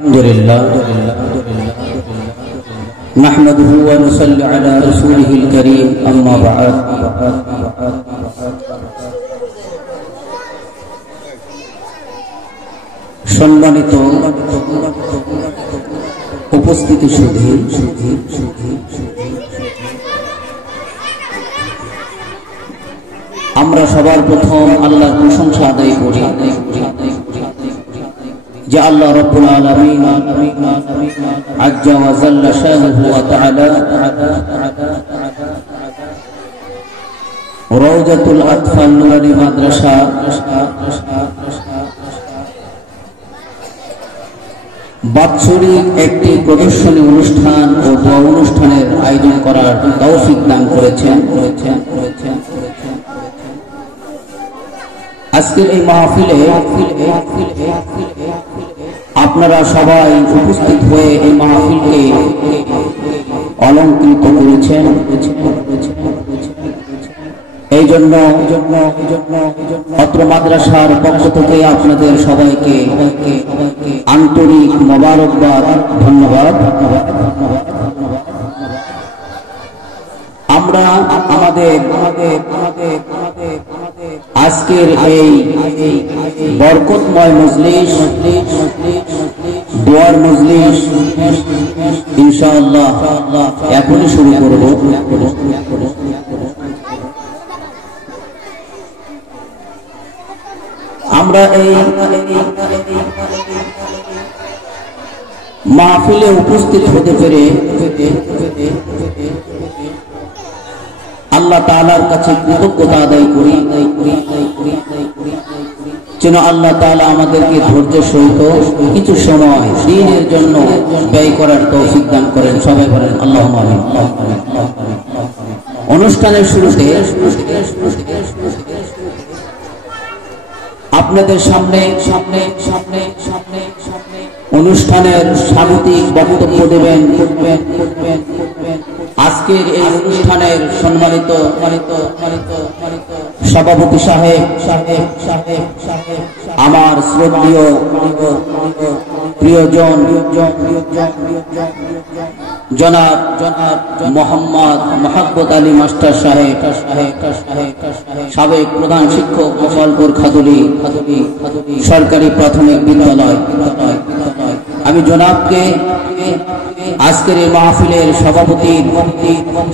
अल्हम्दुलिल्लाह नहमदुहु व नुसल्ली अला रसूलिहिल करीम अम्मा बाद। सम्मानित उपस्थिति सुधी আমরা সবার প্রথম আল্লাহর প্রশংসা আদায় করি যে আল্লাহ রাব্বুল আলামিন আজ্জা ওয়া জাল্লা শানুহু ওয়া তাআলা রওজাতুল আতফাল নুরানি মাদ্রাসা বাৎসরিক একটি প্রদর্শনী অনুষ্ঠান ও দোয়া অনুষ্ঠানের আয়োজন করার তৌফিক দান করেছেন। আজকের এই মাহফিলে আপনারা সবাই উপস্থিত হয়ে এই মাহফিলকে অলংকৃত করেছেন। এই জন্য অত্র মাদ্রাসার পক্ষ থেকে আপনাদের সবাইকে আন্তরিক মোবারকবাদ, ধন্যবাদ। আমরা আমাদের আজকের এই বরকতময় মজলিস, দোয়ার মজলিস ইনশাআল্লাহ এখনই শুরু করব। আমরা এই মাহফিলে উপস্থিত হতে পেরে আল্লাহ তাআলার কাছে কৃতজ্ঞতা আদায় করি যেন আল্লাহ তাআলা আমাদেরকে ধৈর্য সহিত কিছু সময় দ্বীনের জন্য ব্যয় করার তৌফিক দান করেন। সবাই বলেন আল্লাহুম্মা আমিন। অনুষ্ঠানের শুরুতে আপনাদের সামনে অনুষ্ঠানের স্বাগতিক বক্তব্য দেবেন আজকের এই অনুষ্ঠানের সম্মানিত সভাপতি সাহেব, আমার শ্রদ্ধেয় প্রিয়জন জনাব মোহাম্মদ মোহাব্বত আলী মাস্টার সাহেব, সাবেক প্রধান শিক্ষক গোপালপুর খাদুলি সরকারি প্রাথমিক বিদ্যালয়। আমি জনাবকে আজকের এই মাহফিলের সভাপতির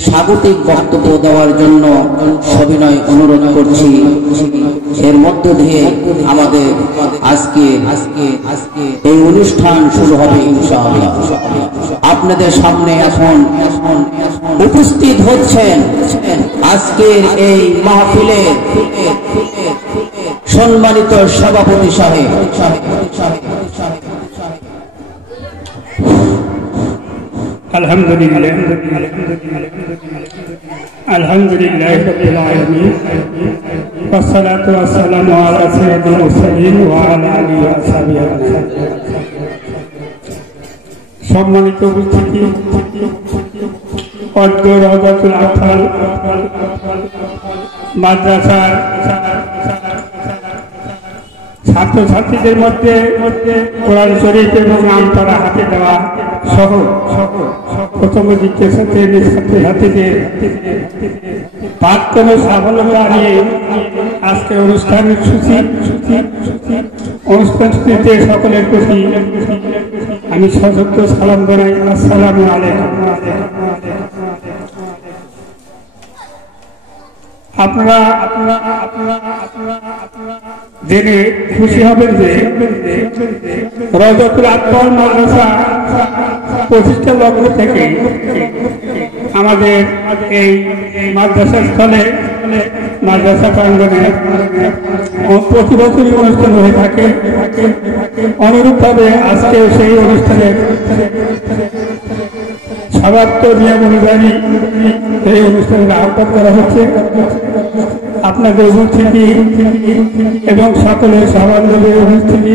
স্বাগতিক বক্তব্য দেওয়ার জন্য সবিনয় অনুরোধ করছি। এর মধ্য দিয়ে আমাদের আজকে এই অনুষ্ঠান শুরু হবে ইনশাআল্লাহ। আপনাদের সামনে এখন উপস্থিত হচ্ছেন আজকের এই মাহফিলের সম্মানিত সভাপতি সাহেব। আলহামদুলিল্লাহ রাব্বিল আলামিন ওয়াসসালাতু ওয়াসসালামু আলা সাইয়্যিদিল মুরসালিন ওয়া আলা আলিহি ওয়া সাহবিহি আজমাইন। সম্মানিত উপস্থিতি, অত্র রওজাতুল আতফাল মাদ্রাসার ছাত্রছাত্রীদের মধ্যে কোরআন শরীফ এবং নাম পড়া হাতে দেওয়া সহ প্রথম দ্বিতীয় ছাত্রছাত্রীদের পাঠক্রমে সাফল্য নিয়ে আজকে অনুষ্ঠানের অনুষ্ঠানটিতে সকলের প্রতি আমি সযুক্ত সালাম জানাই। আসসালামু আলাইকুম। আপনারা জেনে খুশি হবেন যে রওজাতুল আতফাল মাদ্রাসা প্রতিষ্ঠা লগ্ন থেকে আমাদের এই মাদ্রাসা স্থলে মাদ্রাসা প্রাঙ্গণে প্রতি বছরই অনুষ্ঠান হয়ে থাকে। অনুরূপভাবে আজকে সেই অনুষ্ঠানের সমাপ্ত নিয়ম অনুযায়ী এই অনুষ্ঠানের আহ্বান করা হচ্ছে। আপনাদের উপস্থিতি এবং সকলের সবান্ধবের উপস্থিতি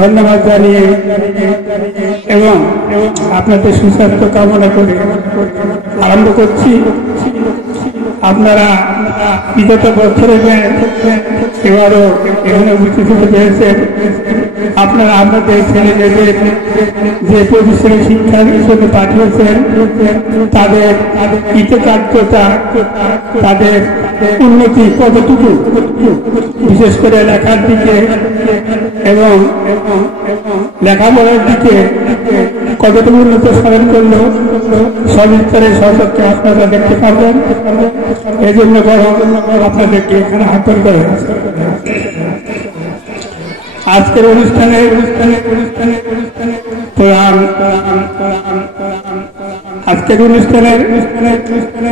ধন্যবাদ জানিয়ে এবং আপনাদের সুস্বাস্থ্য কামনা করে আরম্ভ করছি। আপনারা বিগত বছরে এবারও এখানে উপস্থিত হয়েছেন। আপনারা আপনাদের ছেলেমেয়েদের যে পরিশ্রমী শিক্ষার জন্য পাঠিয়েছেন তাদের কৃতকার্যতা, তাদের উন্নতি কতটুকু, বিশেষ করে লেখার দিকে এবং লেখাপড়ার দিকে কতটুকু উন্নত সাধন করলো সবিস্তারে সশক্তি আপনারা দেখতে পারবেন। এই জন্য আপনাদেরকে এখানে আহ্বান করে আজকের অনুষ্ঠানে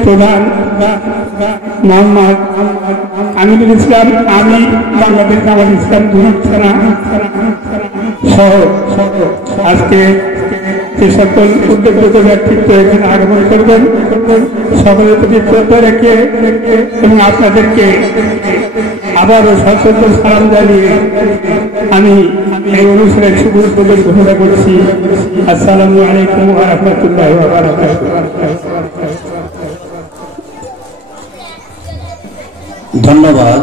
প্রধান মোহাম্মদ আমিনুল ইসলাম, আমি বাংলাদেশ জামাত ইসলামী থানা সহ আজকে যে সকল উদ্যোগগত ব্যক্তিত্ব এখানে আগমন করবেন সকলের প্রতি শ্রদ্ধা রেখে এবং আপনাদেরকে আবারও সশস্ত্র সালাম জানিয়ে আমি এই অনুষ্ঠানের শুভ উদ্বোধন ঘোষণা করছি। আসসালামু আলাইকুম ওয়া রাহমাতুল্লাহি ওয়া বারাকাতুহু। ধন্যবাদ।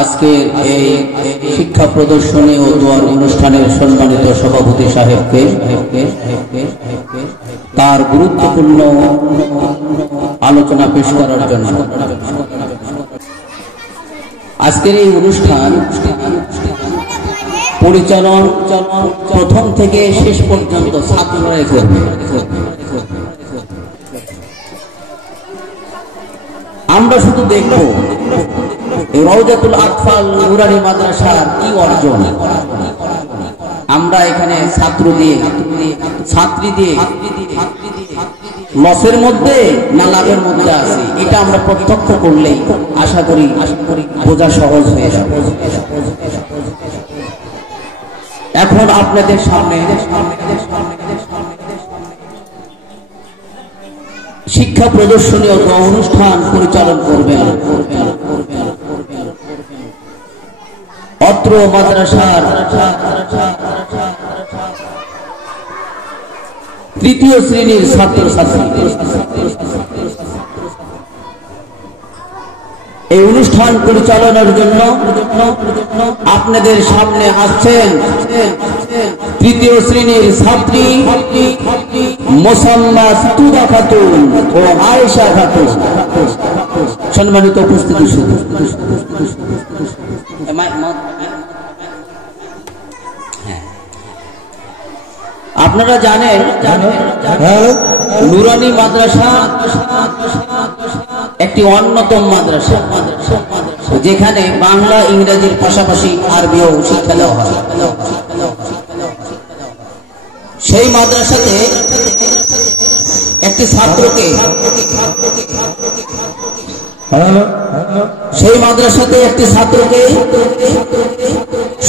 আজকে এই শিক্ষা প্রদর্শনী ও দোয়ার অনুষ্ঠানের সম্মানিত সভাপতি সাহেবকে তার গুরুত্বপূর্ণ আলোচনা পেশ করার জন্য। আজকের এই অনুষ্ঠান পরিচালন প্রথম থেকে শেষ পর্যন্ত ছাত্ররাই করবে। আমরা শুধু দেখব রওজাতুল আতফাল নুরানি মাদ্রাসার কি অর্জন। আমরা এখানে ছাত্রী দিয়ে লসের মধ্যে না লাভের মধ্যে আছি, এটা আমরা প্রত্যক্ষ করলেই আশা করি বোঝা সহজ হয়ে যাবে। এখন আপনাদের সামনে শিক্ষা প্রদর্শনী ও অনুষ্ঠান পরিচালন করবেন অত্র মাদ্রাসার তৃতীয় শ্রেণীর ছাত্রছাত্রী। এই অনুষ্ঠান পরিচালনার জন্য আপনাদের সামনে আসছেন তৃতীয় শ্রেণীর ছাত্রী মোসাম্মাদ তুবা খাতুন ও আয়েশা খাতুন। সম্মানিত উপস্থিতি, আপনারা জানেন নুরানি মাদ্রাসা একটি অন্যতম মাদ্রাসা, যেখানে বাংলা ইংরেজির পাশাপাশি আরবিও শিক্ষা দেওয়া হয়। সেই মাদ্রাসাতে একটি ছাত্রকে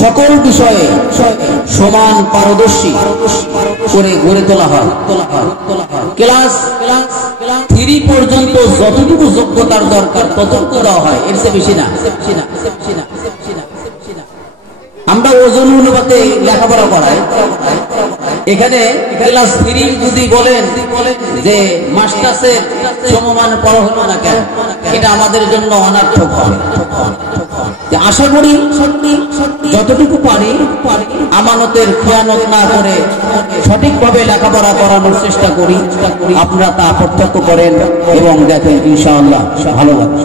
সকল বিষয়ে সমান পারদর্শী করে গড়ে তোলা হয়। ক্লাস 3 পর্যন্ত যতটুকু যোগ্যতার দরকার ততটুকু দেওয়া হয়, এর চেয়ে বেশি না। আমরা ওজন অনুপাতে লেখাপড়া করাই। এখানে ক্লাস 3 যদি বলেন যে মাস্টার্সের সমমান পড়া হলো না কেন, এটা আমাদের জন্য অনার্থক হবে। আশা করি যতটুকু পারি আমানতের খেয়ানত না করে সঠিকভাবে লেখাপড়া করানোর চেষ্টা করি। আপনারা তা প্রত্যক্ষ করেন এবং দেখেন, ইনশাআল্লাহ ভালো লাগবে।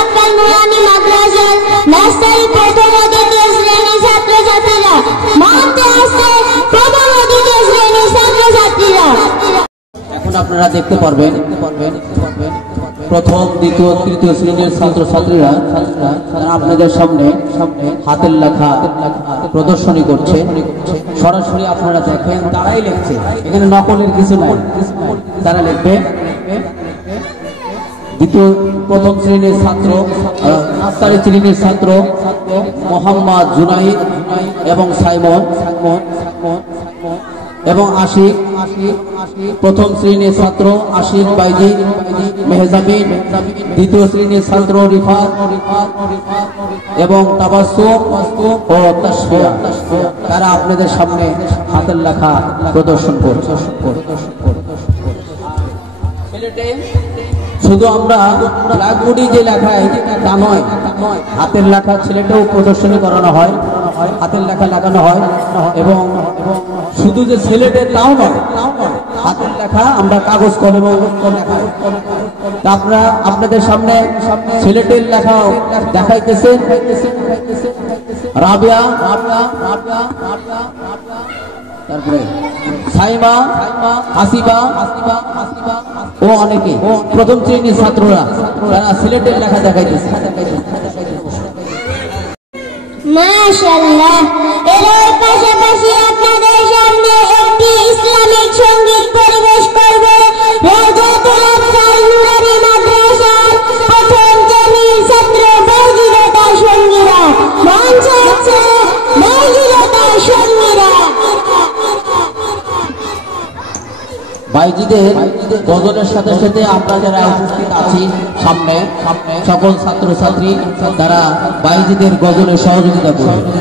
আক্কাল নুরানি মাদ্রাসার নার্সারি প্রথম ও দ্বিতীয় শ্রেণীর ছাত্রছাত্রীরা, মঞ্চে আসছে প্রথম ও দ্বিতীয় শ্রেণীর ছাত্রছাত্রীরা। এখন আপনারা দেখতে পারবেন প্রথম দ্বিতীয় তৃতীয় শ্রেণীর ছাত্রছাত্রীরা তারা আপনাদের সামনে হাতের লেখা প্রদর্শনী করছে। সরাসরি আপনারা দেখেন তারাই লিখছে, এখানে নকলের কিছু নাই, তারা লিখবে। প্রথম শ্রেণীর ছাত্র নার্সারি শ্রেণীর ছাত্র মোহাম্মদ জুনাইদ এবং সাইমন এবং আশিক। প্রথম শ্রেণীর ছাত্র আশিক বাইজি মেহজাবিন, দ্বিতীয় শ্রেণীর ছাত্র রিফাত এবং তাবাসসুম ও তাসফিয়া, তারা আপনাদের সামনে হাতের লেখা প্রদর্শন করছে। শুধু আমরা ব্ল্যাকবোর্ডে যে লেখায় তা নয়, হাতের লেখা ছেলেটাও প্রদর্শনী করানো হয়, হাতের লেখা লাগানো হয়। এবং শুধু যে ছেলেদের তাও নয়, হাতের লেখা আমরা কাগজ কলমে লেখা। আপনারা আপনাদের সামনে ছেলেটির লেখা দেখাইতেছে রাবিয়া, তারপরে সাইমা, হাসিবা ও অনেকে প্রথম শ্রেণীর ছাত্ররা তারা সিলেটের লেখা দেখাইতেছে। মাশাআল্লাহ। এর পাশাপাশি আপনাদের সামনে একটি ইসলামিক সঙ্গীত পরিবেশ করবে রওজাতুল আতফাল নুরানি মাদ্রাসার প্রথম শ্রেণীর ছাত্র বাইজিলতার সঙ্গীরা। মঞ্চে আছে বাইজিলতার সঙ্গীরা। বাইজিদের গজলের সাথে সাথে আমরা যারা উপস্থিত আছি সামনে সকল ছাত্রছাত্রী তারা বাইজিদের গজলে সহযোগিতা করবে।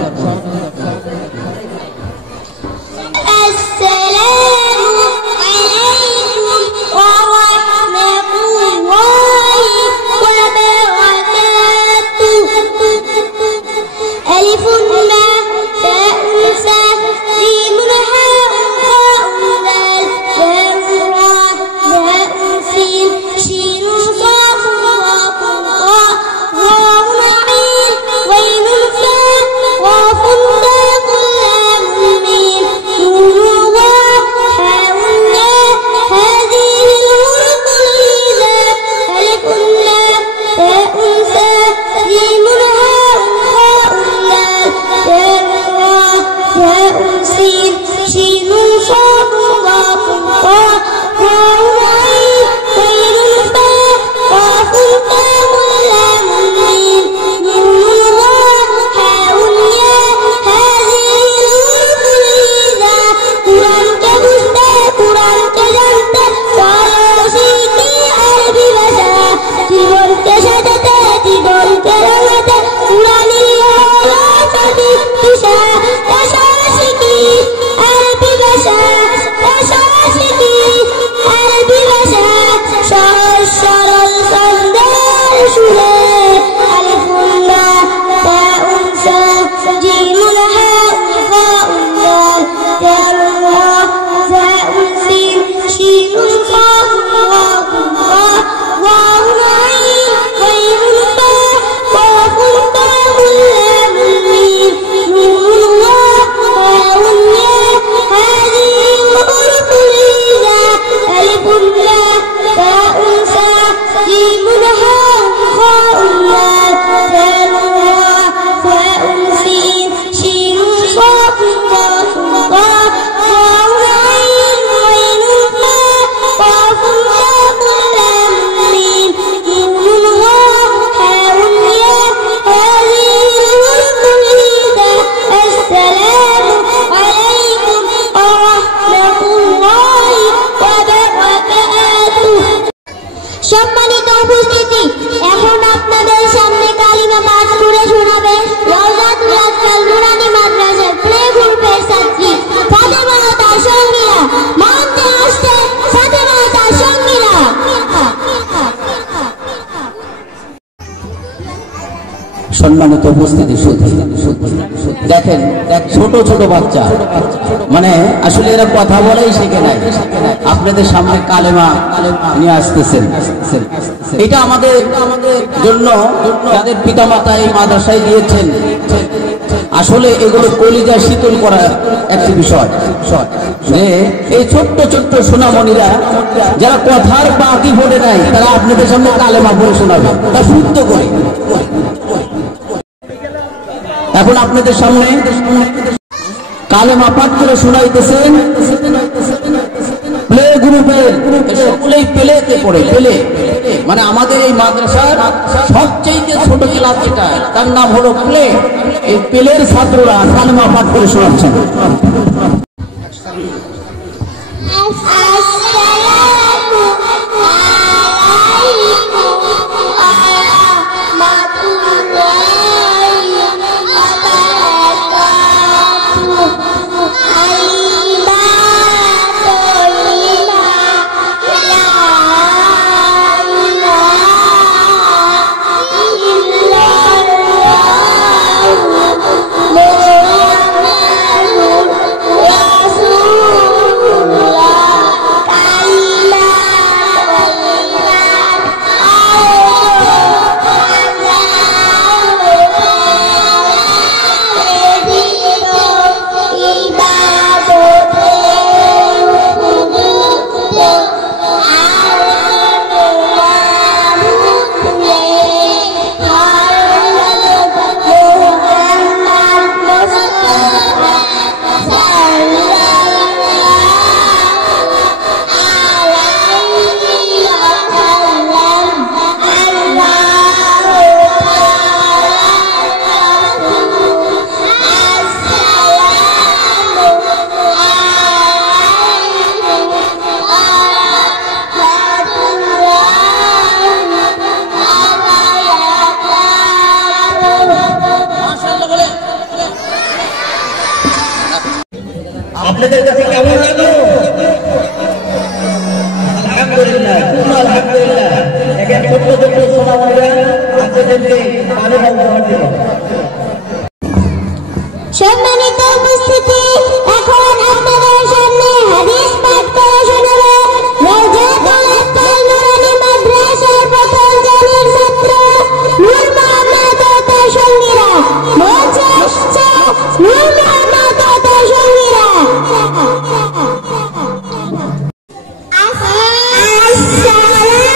সম্মানিত উপস্থিতি, এখন আপনাদের সামনে কালিমা পাঠ করে শোনাবে রওজাতুল আতফাল নুরানি মাদ্রাসার প্লে গ্রুপের ছাত্রী ফাতেমা ও তার সঙ্গীরা। মঞ্চে আসছে ফাতেমা ও তার সঙ্গীরা। সম্মানিত উপস্থিতি, দেখেন ছোট ছোট বাচ্চা, মানে আসলে এরা কথা বলেই শেখে নাই, আপনাদের সামনে কালেমা নিয়ে আসতেছেন। এটা আমাদের জন্য যাদের পিতামাতা এই মাদ্রাসায় দিয়েছেন, আসলে এগুলো কলিজা শীতল করার একটি বিষয় যে এই ছোট্ট ছোট্ট সোনামণিরা যারা কথার বাকি ফোটে নাই, তারা আপনাদের সামনে কালেমা পড়ে শোনাবে, তা শুদ্ধ করে। এখন আপনাদের সামনে কালেমা পাঠ করে শোনাইতেছেন প্লে গ্রুপের সকলেই পেলেতে পড়ে। পেলে মানে আমাদের এই মাদ্রাসার সবচেয়ে ছোট ক্লাস যেটা, তার নাম হলো প্লে। এই পেলের ছাত্ররা কালেমা পাঠ করে শোনাচ্ছেন। আপনাদের কাছে কেমন লাগলো? আলহামদুলিল্লাহ, আলহামদুলিল্লাহ। দেখেন ছোট্ট ছোট্ট সোনামণিরা আপনাদেরকে কালেমা উপহার দিল। সম্মানিত উপস্থিতি, এখন আপনাদের সামনে হাদিস পাঠ করে শোনাবে রাউজাতুল আতফাল নুরানী মাদ্রাসার প্রথম শ্রেণীর ছাত্র নূর মোহাম্মদ ও তার সঙ্গীরা। মঞ্চে আসছে নূর মোহাম্মদ ও তার সঙ্গীরা। আসসালামু আলাইকুম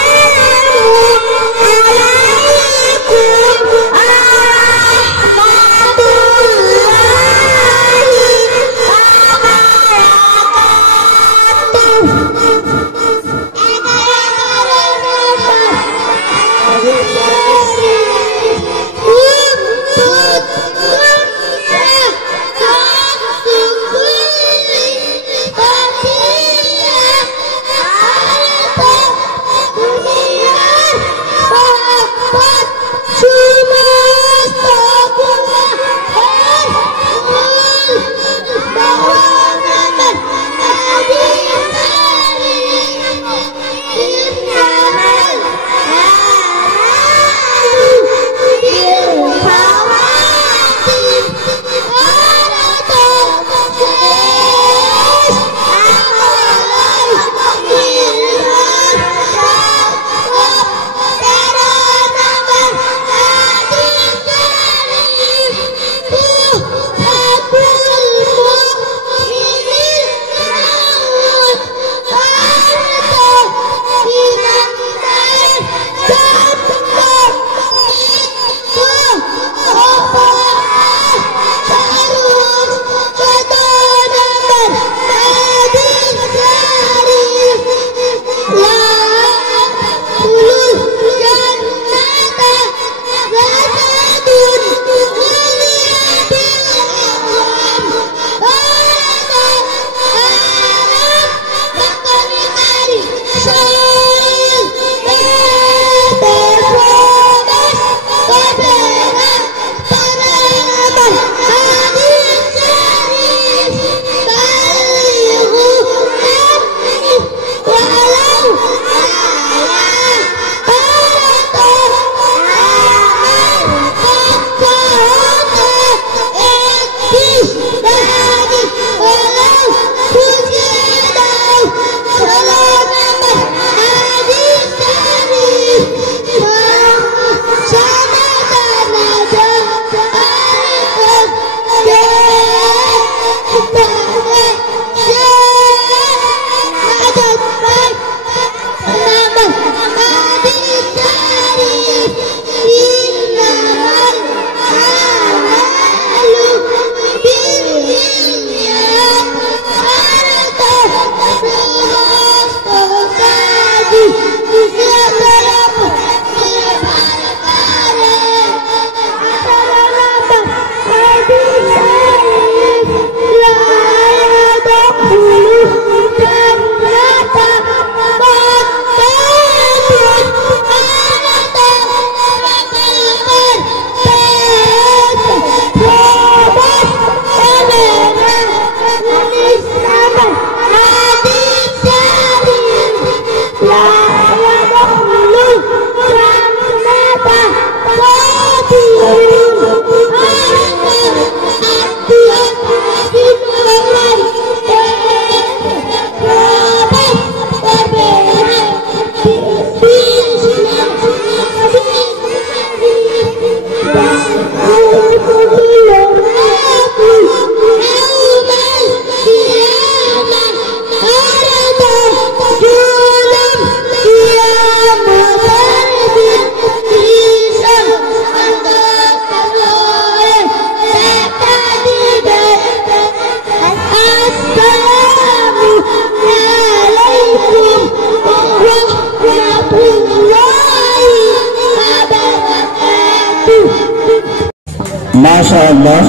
মাশাআল্লাহ।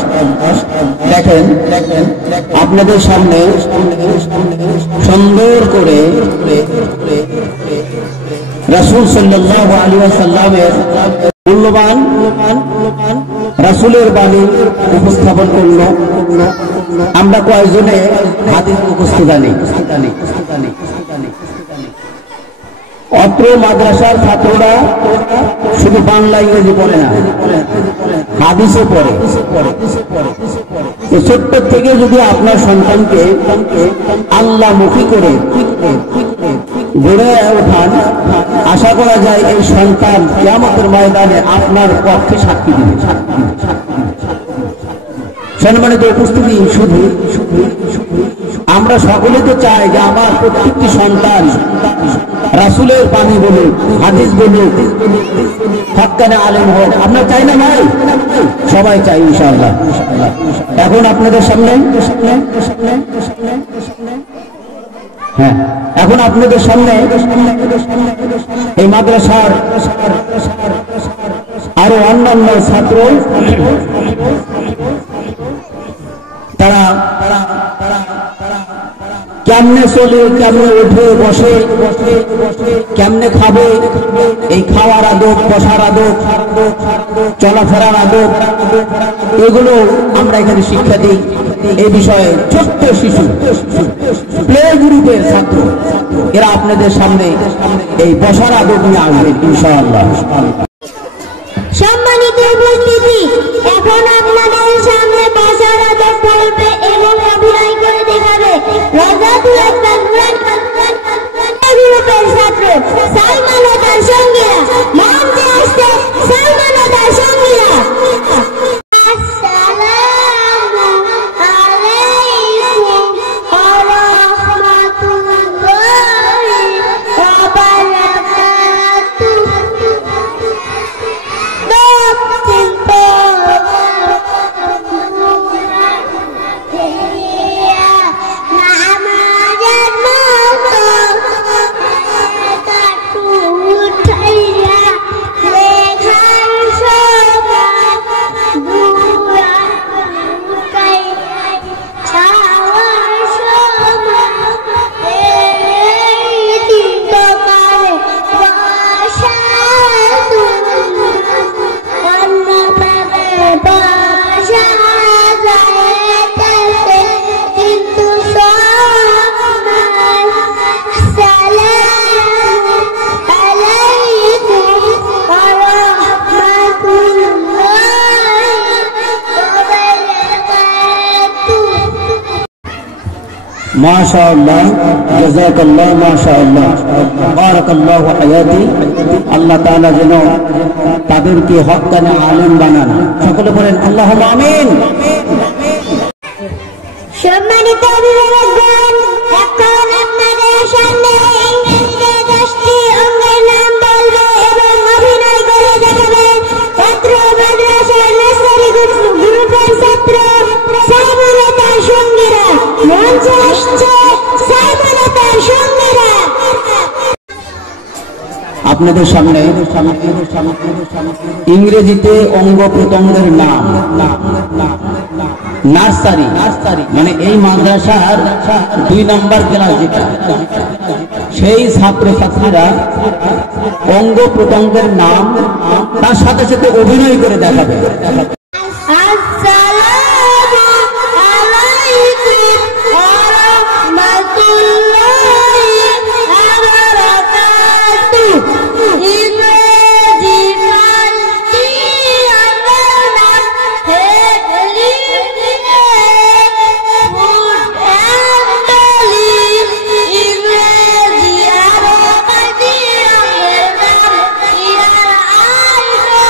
দেখেন আপনাদের সামনে সুন্দর করে রাসূল সাল্লাল্লাহু আলাইহি ওয়াসাল্লামের মূল্যবান রাসূলের বাণী উপস্থাপন করলো। আমরা কয়েকজনে হাদিস উপস্থিত আনি। অত্র মাদ্রাসার ছাত্ররা শুধু বাংলা ইংরেজি পড়ে না, হাদিসও পড়ে। ছোট্ট থেকে যদি আপনার সন্তানকে আল্লাহমুখী করে গড়ে ওঠান, আশা করা যায় এই সন্তান কিয়ামতের ময়দানে আপনার পক্ষে সাক্ষী দিবে। সম্মানিত উপস্থিতি, শুধু আমরা সকলে তো চাই যে আমার প্রত্যেকটি সন্তান রাসূলের বাণী বলুক, হাদিস বলুক, হক্কানে আলেম হোক। আপনার চাই না ভাই? সবাই চাই ইনশাআল্লাহ। এখন আপনাদের সামনে এখন আপনাদের সামনে এই মাদ্রাসার আরো অন্যান্য ছাত্র তারা কেমনে চলে, কেমনে উঠে বসে, কেমনে খাবে, এই খাওয়ার আদব, বসার আদব, চলাফেরার আদব, এগুলো আমরা এখানে শিক্ষা দিই। এই বিষয়ে ছোট্ট শিশু প্লে গ্রুপের ছাত্র এরা আপনাদের সামনে এই বসার আদব নিয়ে আসবে ইনশাআল্লাহ। সম্মানিত উপস্থিতি, এখন আপনাদের সামনে বসার আদব বলবে এবং অভিনয় করে দেখাবে রাজাতুল আকরাম গ্রুপের ছাত্র সালমান ও তার সঙ্গীরা। মঞ্চে আসছে সালমান ও তার সঙ্গীরা। আসসালামু আলাইকুম ওয়া রাহমাতুল্লাহি ওয়া বারাকাতুহু। মাশাআল্লাহ, জাযাকাল্লাহ, মাশাআল্লাহ, বারাকাল্লাহু হায়াতি। আল্লাহ তাআলা যেন তাদেরকে হক্কানে আলেম বানান। সকলে বলেন আল্লাহুম্মা আমিন। সম্মানিত অভিভাবকগণ, এখন আপনাদের সামনে ইংরেজিতে 10টি অঙ্গের নাম বলবে এবং অভিনয় করে দেখাবে ছাত্র মাদ্রাসার নার্সারি গ্রুপের ছাত্র সালমান ও তার সঙ্গীরা। মঞ্চে আসছে সালমান ও তার সঙ্গীরা। আপনাদের সামনে ইংরেজিতে অঙ্গ প্রত্যঙ্গের নাম। নার্সারি মানে এই মাদ্রাসার 2 নম্বর ক্লাস যেটা, সেই ছাত্রছাত্রীরা অঙ্গ প্রত্যঙ্গের নাম তার সাথে সাথে অভিনয় করে দেখাবে। আসসালামু আলাইকুম ওয়া রাহমাতুল্লাহি ওয়া বারাকাতুহু। ইংরেজি মানটি আমার নাম হেডলি ফুড অ্যান্ড লিভ। ইংরেজি আরো 5টি অঙ্গের নাম ইয়ার আই নো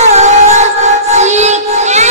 6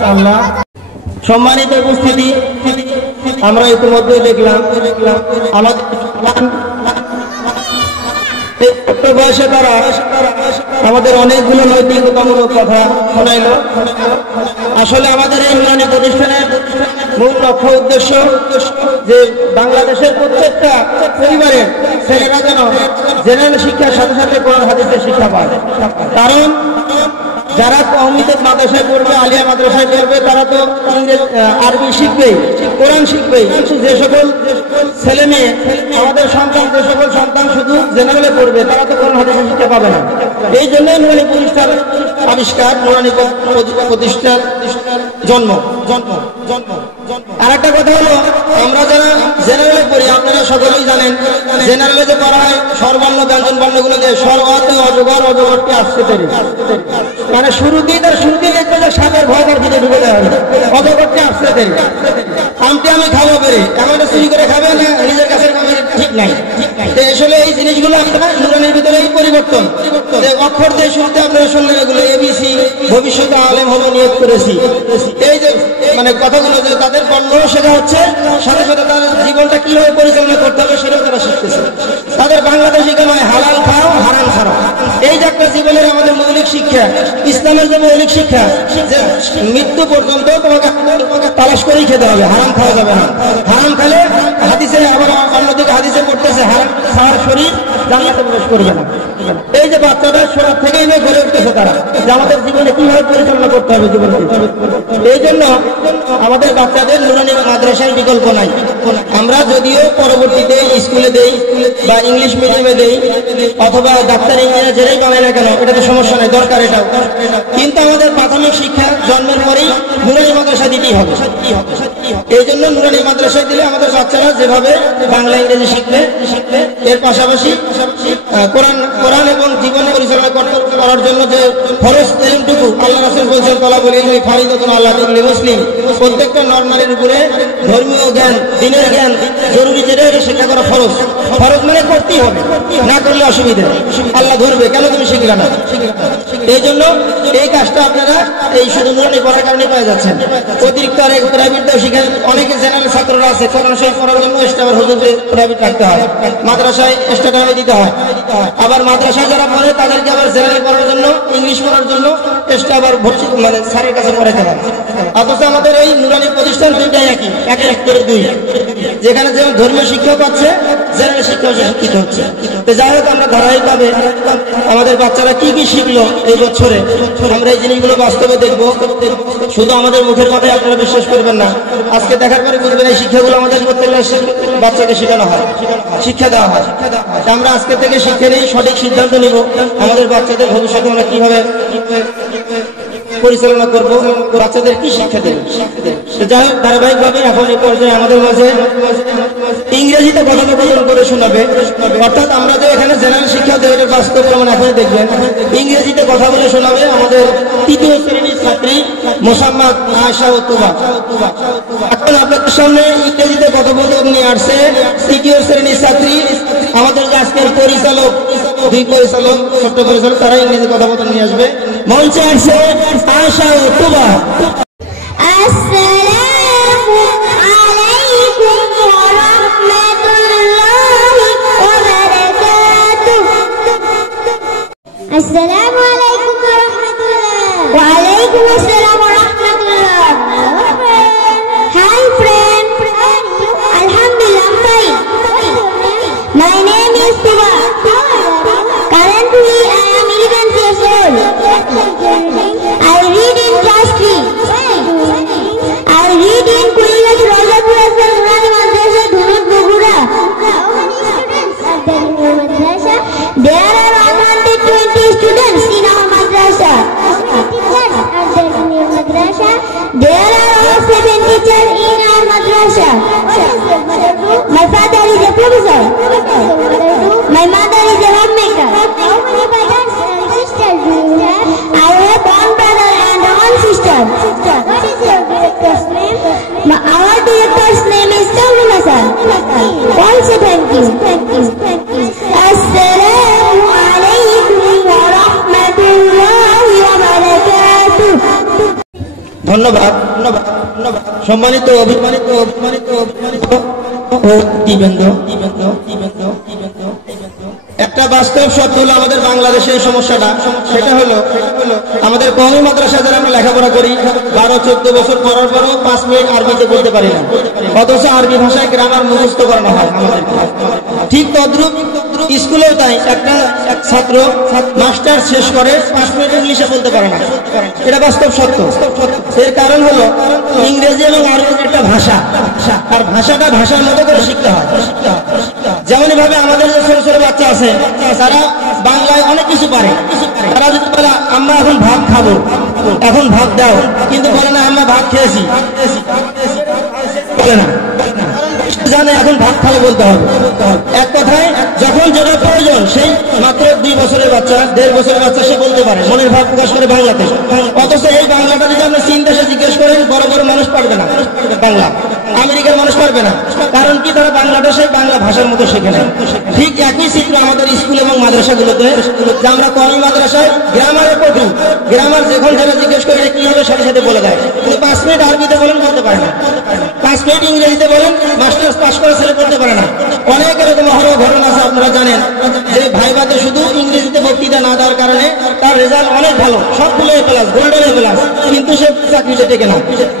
মাশাআল্লাহ। সম্মানিত উপস্থিতি, আমরা ইতিমধ্যে দেখলাম আমাদের ছোট্ট বয়সে তারা আমাদের অনেকগুলো নৈতিকতামূলক কথা শোনাইলো। আসলে আমাদের এই নুরানি প্রতিষ্ঠানের মূল লক্ষ্য উদ্দেশ্য যে বাংলাদেশের প্রত্যেকটা পরিবারের ছেলেরা যেন জেনারেল শিক্ষার সাথে সাথে কোরআন হাদিসের শিক্ষা পায়। কারণ যারা কওমিতে মাদ্রাসায় পড়বে, আলিয়া মাদ্রাসায় পড়বে, তারা তো আরবি শিখবেই, কোরআন শিখবেই। কিন্তু যে সকল ছেলে মেয়ে আমাদের সন্তান, যে সকল সন্তান শুধু জেনারেলে পড়বে, তারা তো কোরআন হাদিসের শিক্ষা পাবে না। এই জন্যই নুরানি প্রতিষ্ঠান আবিষ্কার, নুরানি প্রতিষ্ঠান জন্ম। আর একটা কথা হলো, আমরা যারা জেনারেলে পড়ি, আপনারা সকলেই জানেন জেনারেলে যে পড়া হয় স্বরবর্ণ ব্যঞ্জন বর্ণগুলো যে স্বরতে অজগর, অজগরটি আসছে তৈরি, মানে শুরুতেই দেখবে যে সাপের ভয় তার ভিতরে ঢুকে দেওয়া হবে, অজগরটি আসছে তৈরি। আমটি আমি খাবো পেরে, এমন চুরি করে খাবে না, নিজের কাছে ঠিক নাই। আসলে এই জিনিসগুলো আমরা নুরানির ভিতরে এই পরিবর্তন, অক্ষর দিয়ে শুরুতে আপনারা শুনলেন এগুলো এবিসি, ভবিষ্যতে আলেম হবো নিয়োগ করেছি, এই যে মানে কথাগুলো যে তাদের বর্ণ শেখা হচ্ছে, সাথে সাথে তাদের জীবনটা কিভাবে পরিচালনা করতে হবে সেটাও তারা শিখতেছে। তাদের বাংলাদেশ শিক্ষা মানে হালাল খাও হারাম খাও, এই যে একটা জীবনের আমাদের মৌলিক শিক্ষা, ইসলামের যে মৌলিক শিক্ষা, যে মৃত্যু পর্যন্ত তোমাকে তালাশ করেই খেতে হবে, হারাম খাওয়া যাবে না। হারাম খেলে হাদিসে, আবার অন্যদিকে হাদিসে পড়তেছে হারাম খাওয়ার শরীর জান্নাতে প্রবেশ করবে না। এই যে বাচ্চাদের ছোট থেকেই গড়ে উঠতেছে তারা যে আমাদের জীবনে কিভাবে পরিচালনা করতে হবে জীবনকে। এই জন্য আমাদের বাচ্চাদের নুরানি মাদ্রাসার বিকল্প নাই। আমরা যদিও পরবর্তীতে স্কুলে দেই বা ইংলিশ মিডিয়ামে দেই অথবা ডাক্তার ইঞ্জিনিয়ার যেটাই বানাই না কেন, এটা তো সমস্যা নাই, দরকার এটা। কিন্তু আমাদের প্রাথমিক শিক্ষা জন্মের পরেই নুরানি মাদ্রাসা দিতেই হবে। এই জন্য নুরানি মাদ্রাসায় দিলে আমাদের বাচ্চারা যেভাবে বাংলা ইংরেজি শিখবে, এর পাশাপাশি কোরআন এবং জীবন পরিচালনা করার জন্য যে ফরজ এলমটুকু আল্লাহ রাসূল বলেছেন, তালাবুল ইলমি ফারিদাতুন আলা কুল্লি মুসলিম, প্রত্যেকটা নরনারীর উপরে ধর্মীয় জ্ঞান, দ্বীনের জ্ঞান জরুরি, যেটা এটা শিক্ষা করা ফরজ। ফরজ মানে করতেই হবে, না করলে অসুবিধা, আল্লাহ ধরবে, কেন তুমি শিখলে না। এই জন্য এই কাজটা আপনারা এই শুধু নুরানি পড়ার কারণে পেয়ে যাচ্ছেন। অতিরিক্ত আর প্রাইভেটটাও শিখেন, অনেকে জেনারেল ছাত্ররা আছে, কোরআন শরীফ পড়ার জন্য এক্সট্রা আবার হুজুরকে প্রাইভেট রাখতে হয়, মাদ্রাসায় এক্সট্রা টাকা দিতে হয়। আবার মাদ্রাসায় যারা পড়ে তাদেরকে আবার জেনারেল পড়ার জন্য, ইংলিশ পড়ার জন্য এক্সট্রা আবার ভর্তি মানে স্যারের কাছে পড়াতে হয়। অথচ আমাদের এই নুরানি প্রতিষ্ঠান দুইটাই একই, একের করে দুই, যেখানে যেমন ধর্মীয় শিক্ষক আছে, জেনারেল শিক্ষক শিক্ষিত হচ্ছে। তো যাই হোক, আমরা ধারাবাহিকভাবে আমাদের বাচ্চারা কি কি শিখলো এই বছরে, আমরা এই জিনিসগুলো বাস্তবে দেখবো। শুধু আমাদের মুখের কথাই আপনারা বিশ্বাস করবেন না, আজকে দেখার পরে বুঝবেন এই শিক্ষাগুলো আমাদের প্রত্যেকটা বাচ্চাকে শেখানো হয়, শিক্ষা দেওয়া হয়। আমরা আজকে থেকে শিক্ষা নিয়ে সঠিক সিদ্ধান্ত নিব আমাদের বাচ্চাদের ভবিষ্যতে আমরা কিভাবে পরিচালনা করবো, বাচ্চাদের কি শিক্ষা দেব। যাই হোক, ধারাবাহিকভাবে এখন এই পর্যায়ে আমাদের মাঝে ইংরেজিতে কথোপকথন করে শোনাবে। অর্থাৎ আমরা যে এখানে জেনারেল শিক্ষা দেব, এটা বাস্তব প্রমাণ এখনই দেখবেন। ইংরেজিতে কথা বলে শোনাবে আমাদের 3য় শ্রেণীর ছাত্রী মোসাম্মদ আয়েশা উতুবা। এখন আপনাদের সামনে ইংরেজিতে কথোপকথন নিয়ে আসছে 3য় শ্রেণীর ছাত্রী, আমাদের আজকের পরিচালক, দুই পরিচালক, ছোট্ট পরিচালক, তারা ইংরেজি কথোপকথন নিয়ে আসবে। মঞ্চে আসছে আয়েশা উতুবা। আসসালামু আলাইকুম ওয়া রাহমাতুল্লাহি ওয়া বারাকাতুহু। আসসালামু আলাইকুম ওয়া রাহমাতুল্লাহ। ওয়া আলাইকুম আসসালাম ওয়া রাহমাতুল্লাহ। Hi friend. Alhamdulillah, I'm fine. My name is Tuba. Currently I am 11 years old. I read in class 3. I read in Kulilat Rozapur Asal Nurani Madrasa, Dhunut, Bogura. How many students are there in your madrasa? There are 120 students in our madrasa. How many teachers are there in your madrasa? There are all 7 teachers in our madrasa. My father is a professor. My mother is a homemaker. How many brothers and sisters do you have? I have one brother and one sister. What is your director's name? Our director's name is Tawil Hasan. Also thank you. Assalamu alaikum wa rahmatullahi wa barakatuh. ধন্যবাদ ধন্যবাদ ধন্যবাদ সম্মানিত অভিমানিত অভিমানিত অভিমানিত ও দিবেন্দ্র একটা বাস্তব সত্য হলো আমাদের বাংলাদেশের সমস্যাটা, সেটা হলো আমাদের কওমি মাদ্রাসা যারা আমরা লেখাপড়া করি 12-14 বছর পড়ার পরও 5 মিনিট আরবিতে বলতে পারি না, অথচ আরবি ভাষায় গ্রামার মুখস্থ করানো হয় আমাদের। ঠিক তদ্রুপ স্কুলেও তাই একটা ছাত্র মাস্টার শেষ করে 5 মিনিট ইংলিশে বলতে পারে না, এটা বাস্তব সত্য। এর কারণ হলো ইংরেজি এবং আরবি একটা ভাষা, আর ভাষাটা ভাষার মতো করে শিখতে হয়। যেমন ভাবে আমাদের যে ছোট ছোট বাচ্চা আছে তারা বাংলায় অনেক কিছু পারে, তারা যদি বলে আমরা এখন ভাত খাবো, এখন ভাত দাও, কিন্তু বলে না আমরা ভাত খেয়েছি, বলে না, জানে এখন ভাত খাবো বলতে হবে। এক কথায় যখন যেটা প্রয়োজন সেই মাত্র 2 বছরের বাচ্চা 1.5 বছরের বাচ্চা সে বলতে পারে, মনের ভাব প্রকাশ করে বাংলাতে। অথচ এই বাংলাটা যদি আপনি চীন দেশে জিজ্ঞেস করেন বড় বড় মানুষ পারবে না বাংলা, আমেরিকার মানুষ পারবে না, কারণ কি তারা বাংলাদেশে বাংলা ভাষার মতো শেখে না। ঠিক একই চিত্র আমাদের স্কুল এবং মাদ্রাসাগুলোতে, যে আমরা কওমি মাদ্রাসায় গ্রামারে পড়ি, গ্রামার যখন যারা জিজ্ঞেস করে কি হবে সাথে সাথে বলে দেয়, কিন্তু 5 মিনিট আরবিতে বলেন বলতে পারে না, 5 মিনিট ইংরেজিতে বলেন মাস্টার্স পাস করে ছেলে পড়তে পারে না। অনেক এরকম অহরহ ঘটনা আছে, আপনারা জানেন যে ভাইবাতে শুধু ইংরেজিতে বক্তৃতা না দেওয়ার কারণে তার রেজাল্ট অনেক ভালো, সবগুলো এ প্লাস, গোল্ডেন এ প্লাস, কিন্তু সে চাকরিতে টেকে না,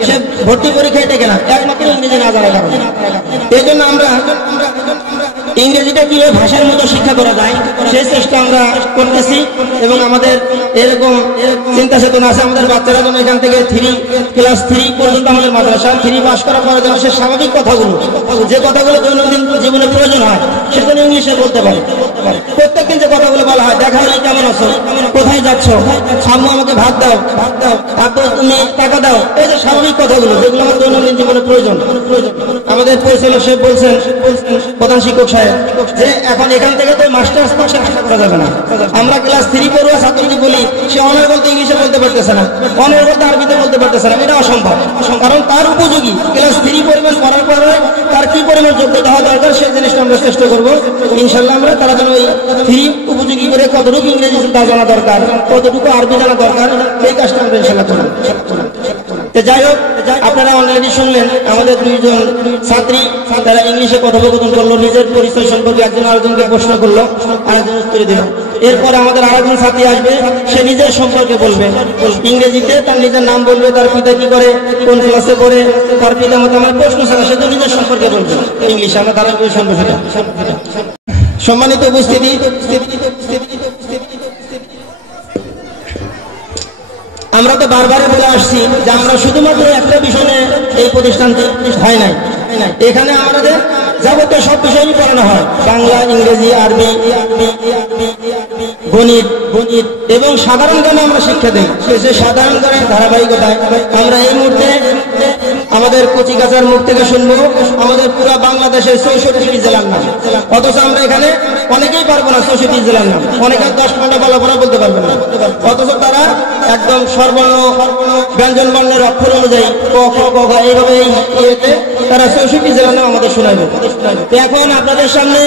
সে ভর্তি পরীক্ষায় টেকে না, একমাত্র ইংরেজি না জানার কারণে। এই জন্য আমরা ইংরেজিটা কিভাবে ভাষার মতো শিক্ষা করা যায় সেই চেষ্টা আমরা করতেছি, এবং আমাদের এরকম চিন্তা চেতনা আছে আমাদের বাচ্চারা যেন এখান থেকে ক্লাস 3 পর্যন্ত আমাদের মাদ্রাসা 3 পাস করার পরে যেন সে স্বাভাবিক কথাগুলো, যে কথাগুলো দৈনন্দিন জীবনে প্রয়োজন হয় সেগুলো ইংলিশে বলতে পারে। প্রত্যেকদিন যে কথাগুলো বলা হয়, দেখা হয় কেমন আছো, কোথায় যাচ্ছ, আম্মু আমাকে ভাত দাও, আব্বু তুমি টাকা দাও, এই যে স্বাভাবিক কথাগুলো যেগুলো আমার দৈনন্দিন জীবনে প্রয়োজন। আমাদের পরিচালক সাহেব বলছেন, প্রধান শিক্ষক সাহেব, যে এখন এখান থেকে তো মাস্টার্স পাশে আশা করা যাবে না। আমরা ক্লাস 3 পড়ুয়া ছাত্রকে বলি সে অনার বলতে ইংলিশে বলতে পারতেছে না, অনার বলতে আরবিতে বলতে পারতেছে না, এটা অসম্ভব। কারণ তার উপযোগী ক্লাস 3 পরিমাণ পড়ার পরে তার কি পরিমাণ যোগ্যতা হওয়া দরকার সেই জিনিসটা আমরা চেষ্টা করবো ইনশাল্লাহ। আমরা তারা যেন ওই 3 উপযোগী করে কতটুকু ইংরেজি তা জানা দরকার, কতটুকু আরবি জানা দরকার, এই কাজটা আমরা ইনশাল্লাহ করবো। যাই হোক, আপনারা অলরেডি শুনলেন আমাদের 2 জন ছাত্রী তারা ইংলিশে কথোপকথন করলো, নিজের পরিচয় সম্পর্কে একজন আরেকজনকে প্রশ্ন করলো, আরেকজন উত্তর দিল। এরপরে আমাদের আরেকজন ছাত্রী আসবে, সে নিজের সম্পর্কে বলবে ইংরেজিতে, তার নিজের নাম বলবে, তার পিতা কি করে, কোন ক্লাসে পড়ে, তার পিতা মতো আমার প্রশ্ন ছাড়া সে তো নিজের সম্পর্কে বলবে ইংলিশে। আমরা তারা শুনবো সেটা। সম্মানিত উপস্থিতি, আমরা তো বারবার বলে আসছি যে আমরা শুধুমাত্র একটা বিষয়ে এই প্রতিষ্ঠানটি হয় নাই, এখানে আমাদের যাবতীয় সব বিষয়ই পড়ানো হয়, বাংলা, ইংরেজি, আরবি, গণিত এবং সাধারণ জ্ঞানে আমরা শিক্ষা দিই। সেই সাধারণ জ্ঞানের ধারাবাহিকতায় আমরা এই মুহূর্তে আমাদের কচিকাচার মুখ থেকে শুনবো আমাদের পুরো বাংলাদেশের 64টি জেলার নাম, অথচ আমরা এখানে অনেকেই পারবো না 64 জেলার নাম, অনেকে 10 ঘন্টা বলা বলতে পারবে না, অথচ তারা একদম সর্বর্ণ ব্যঞ্জন বর্ণের অক্ষর অনুযায়ী ক খ গ ঘ এইভাবে ইয়েতে তারা 64 জেলার নাম আমাদের শোনাবে। এখন আপনাদের সামনে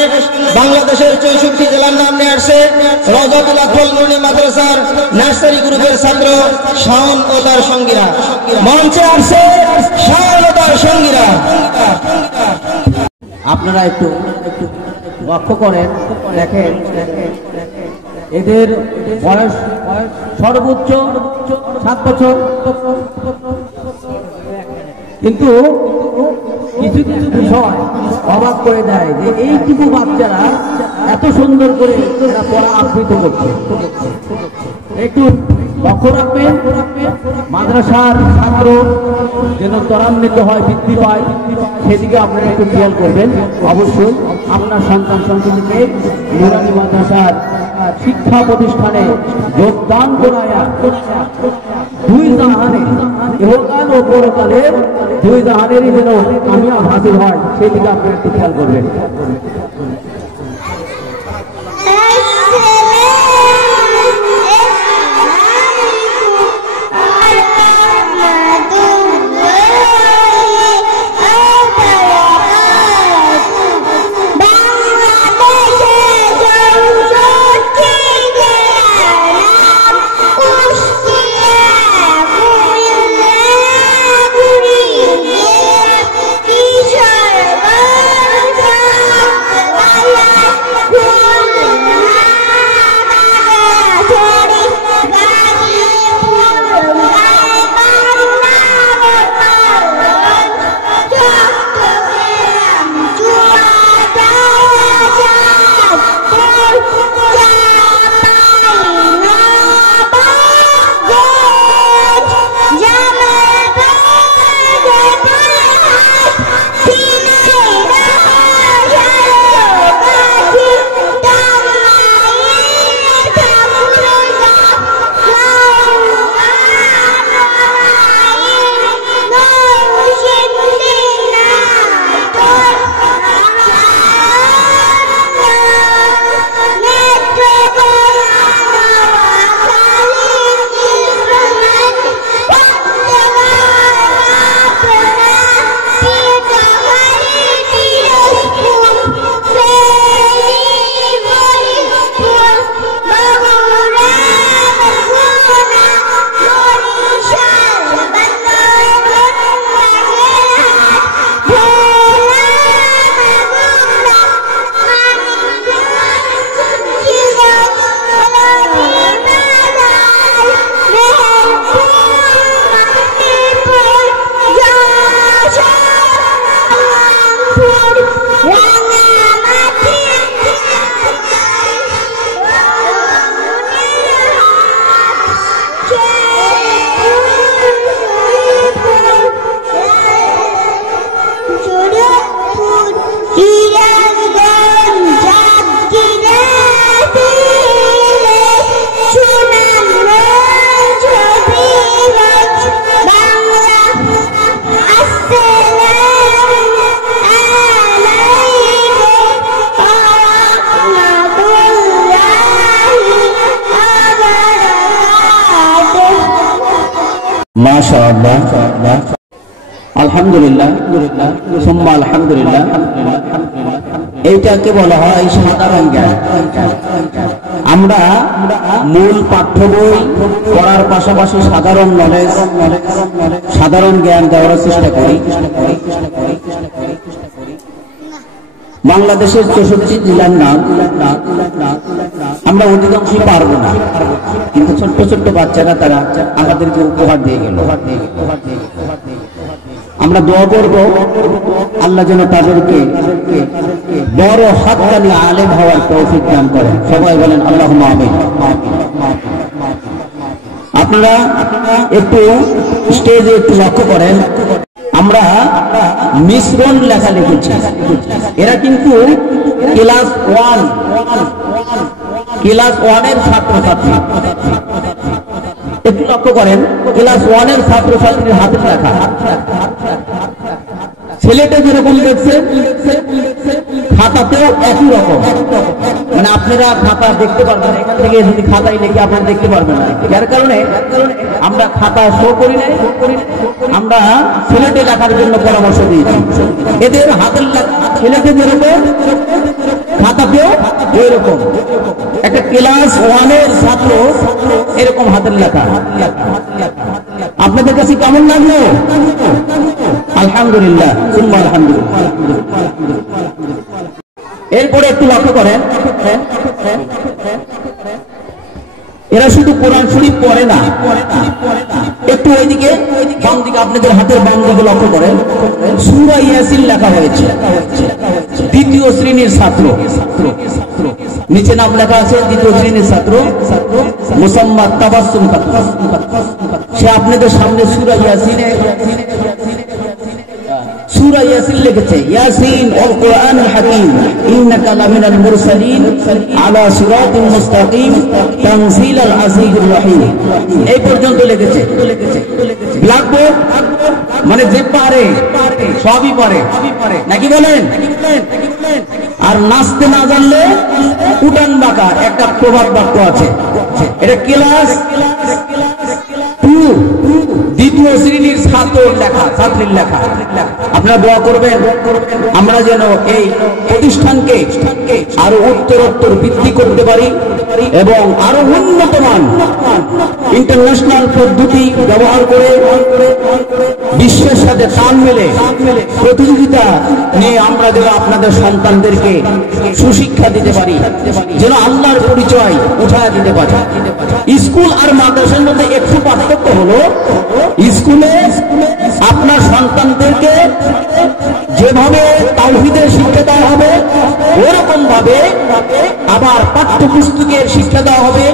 বাংলাদেশের 64 জেলার নাম নিয়ে আসছে রওজাতুল আতফাল নুরানী মাদ্রাসার নার্সারি গ্রুপের ছাত্র শাওন ও তার সঙ্গীরা। মঞ্চে আসছে শাওন ও তার সঙ্গীরা। আপনারা একটু লক্ষ্য করেন, দেখেন এদের বয়স সর্বোচ্চ 7 বছর, কিন্তু কিছু কিছু বিষয় অবাক করে দেয় যে এইটুকু বাচ্চারা এত সুন্দর করে পড়া আবৃত করছে। একটু লক্ষ্য রাখবেন, মাদ্রাসার ছাত্র যেন ত্বরান্বিত হয়, বৃদ্ধি পায়, সেদিকে আপনারা একটু খেয়াল করবেন। অবশ্যই আপনার সন্তান সন্ততিকে নুরানী মাদ্রাসার শিক্ষা প্রতিষ্ঠানে যোগদান করায়া 2 জাহানে, ইহকাল ও পরকালের 2 জাহানেরই যেন কামিয়াব হাসিল হয়, সেদিকে আপনারা একটু খেয়াল করবেন। মাশাআল্লাহ, আলহামদুলিল্লাহ, সুম্মা আলহামদুলিল্লাহ। এইটাকে বলা হয় সাধারণ জ্ঞান। আমরা মূল পাঠ্য বই পড়ার পাশাপাশি সাধারণ নলেজ, সাধারণ জ্ঞান দেওয়ার চেষ্টা করি। বাংলাদেশের 64 জেলার নাম আমরা অধিকাংশই পারবো না, কিন্তু ছোট্ট ছোট্ট বাচ্চারা তারা আমাদেরকে উপহার দিয়ে গেল। আমরা দোয়া করব আল্লাহ যেন তাদেরকে বড় হাক্কানি আলেম হওয়ার তৌফিক দান করেন। সবাই বলেন আল্লাহুম্মা আমিন। আপনারা একটু স্টেজে একটু লক্ষ্য করেন, আমরা মিশ্রণ লেখা লিখেছি। এরা কিন্তু ক্লাস 1 এর ছাত্রছাত্রী। একটু লক্ষ্য করেন, ক্লাস 1 এর ছাত্রছাত্রীর হাতে লেখা। ছেলেটা যেরকম দেখছে খাতাতেও একই রকম। মানে আপনারা খাতা দেখতে পারবেন না, এখান থেকে যদি খাতায় লিখে আপনারা দেখতে পারবেন না। যার কারণে আমরা খাতা শো করি না, আমরা ছেলেটে লেখার জন্য পরামর্শ দিয়েছি। এদের হাতের লেখা ছেলেটে যেরকম খাতাতেও ওইরকম। একটা ক্লাস 1 এর ছাত্র এরকম হাতের লেখা। আপনাদের কাছে কেমন লাগলো? আলহামদুলিল্লাহ, সুম্মা আলহামদুলিল্লাহ। এরপরে একটু লক্ষ্য করেন, এরা শুধু কোরআন শরীফ পড়ে না, একটু ওইদিকে বাম দিকে আপনাদের হাতের বাম দিকে লক্ষ্য করেন, সূরা ইয়াসিন লেখা হয়েছে। দ্বিতীয় শ্রেণীর ছাত্র, নিচে নাম লেখা আছে দ্বিতীয় শ্রেণীর ছাত্র মুসাম্মাদ তাবাসসুম খাতুন। সে আপনাদের সামনে সূরা ইয়াসিন লিখেছে, ইয়াসিন ওয়াল কুরআনুল হাকীম ইন্নাকা লামিনাল মুরসালিন আলা সিরাতিন মুস্তাকিম তানজিলাল আজিজুর রহিম। এই পর্যন্ত লিখেছে। ব্ল্যাকবোর্ড মানে যে পারে সবই পারে নাকি বলেন? আর নাচতে না জানলে উঠান বাঁকা একটা প্রবাদ বাক্য আছে। এটা ক্লাস 2 দ্বিতীয় শ্রেণীর ছাত্রের লেখা, ছাত্রীর লেখা। আপনারা দোয়া করবেন আমরা যেন এই প্রতিষ্ঠানকে আরো উত্তরোত্তর বৃদ্ধি করতে পারি এবং আরো উন্নত মান ইন্টারন্যাশনাল পদ্ধতি ব্যবহার করে বিশ্বের সাথে তাল মেলে প্রতিযোগিতা নিয়ে আমরা যেন আপনাদের সন্তানদেরকে সুশিক্ষা দিতে পারি, যেন আল্লাহর পরিচয় উঠায় দিতে পারি। স্কুল আর মাদ্রাসার মধ্যে একটু পার্থক্য হলো, স্কুলে আপনার সন্তানদেরকে যেভাবে তাওহীদের শিক্ষা দেওয়া হবে ওরকম ভাবে আবার পাঠ্যপুস্তকের শিক্ষা দেওয়া হবে,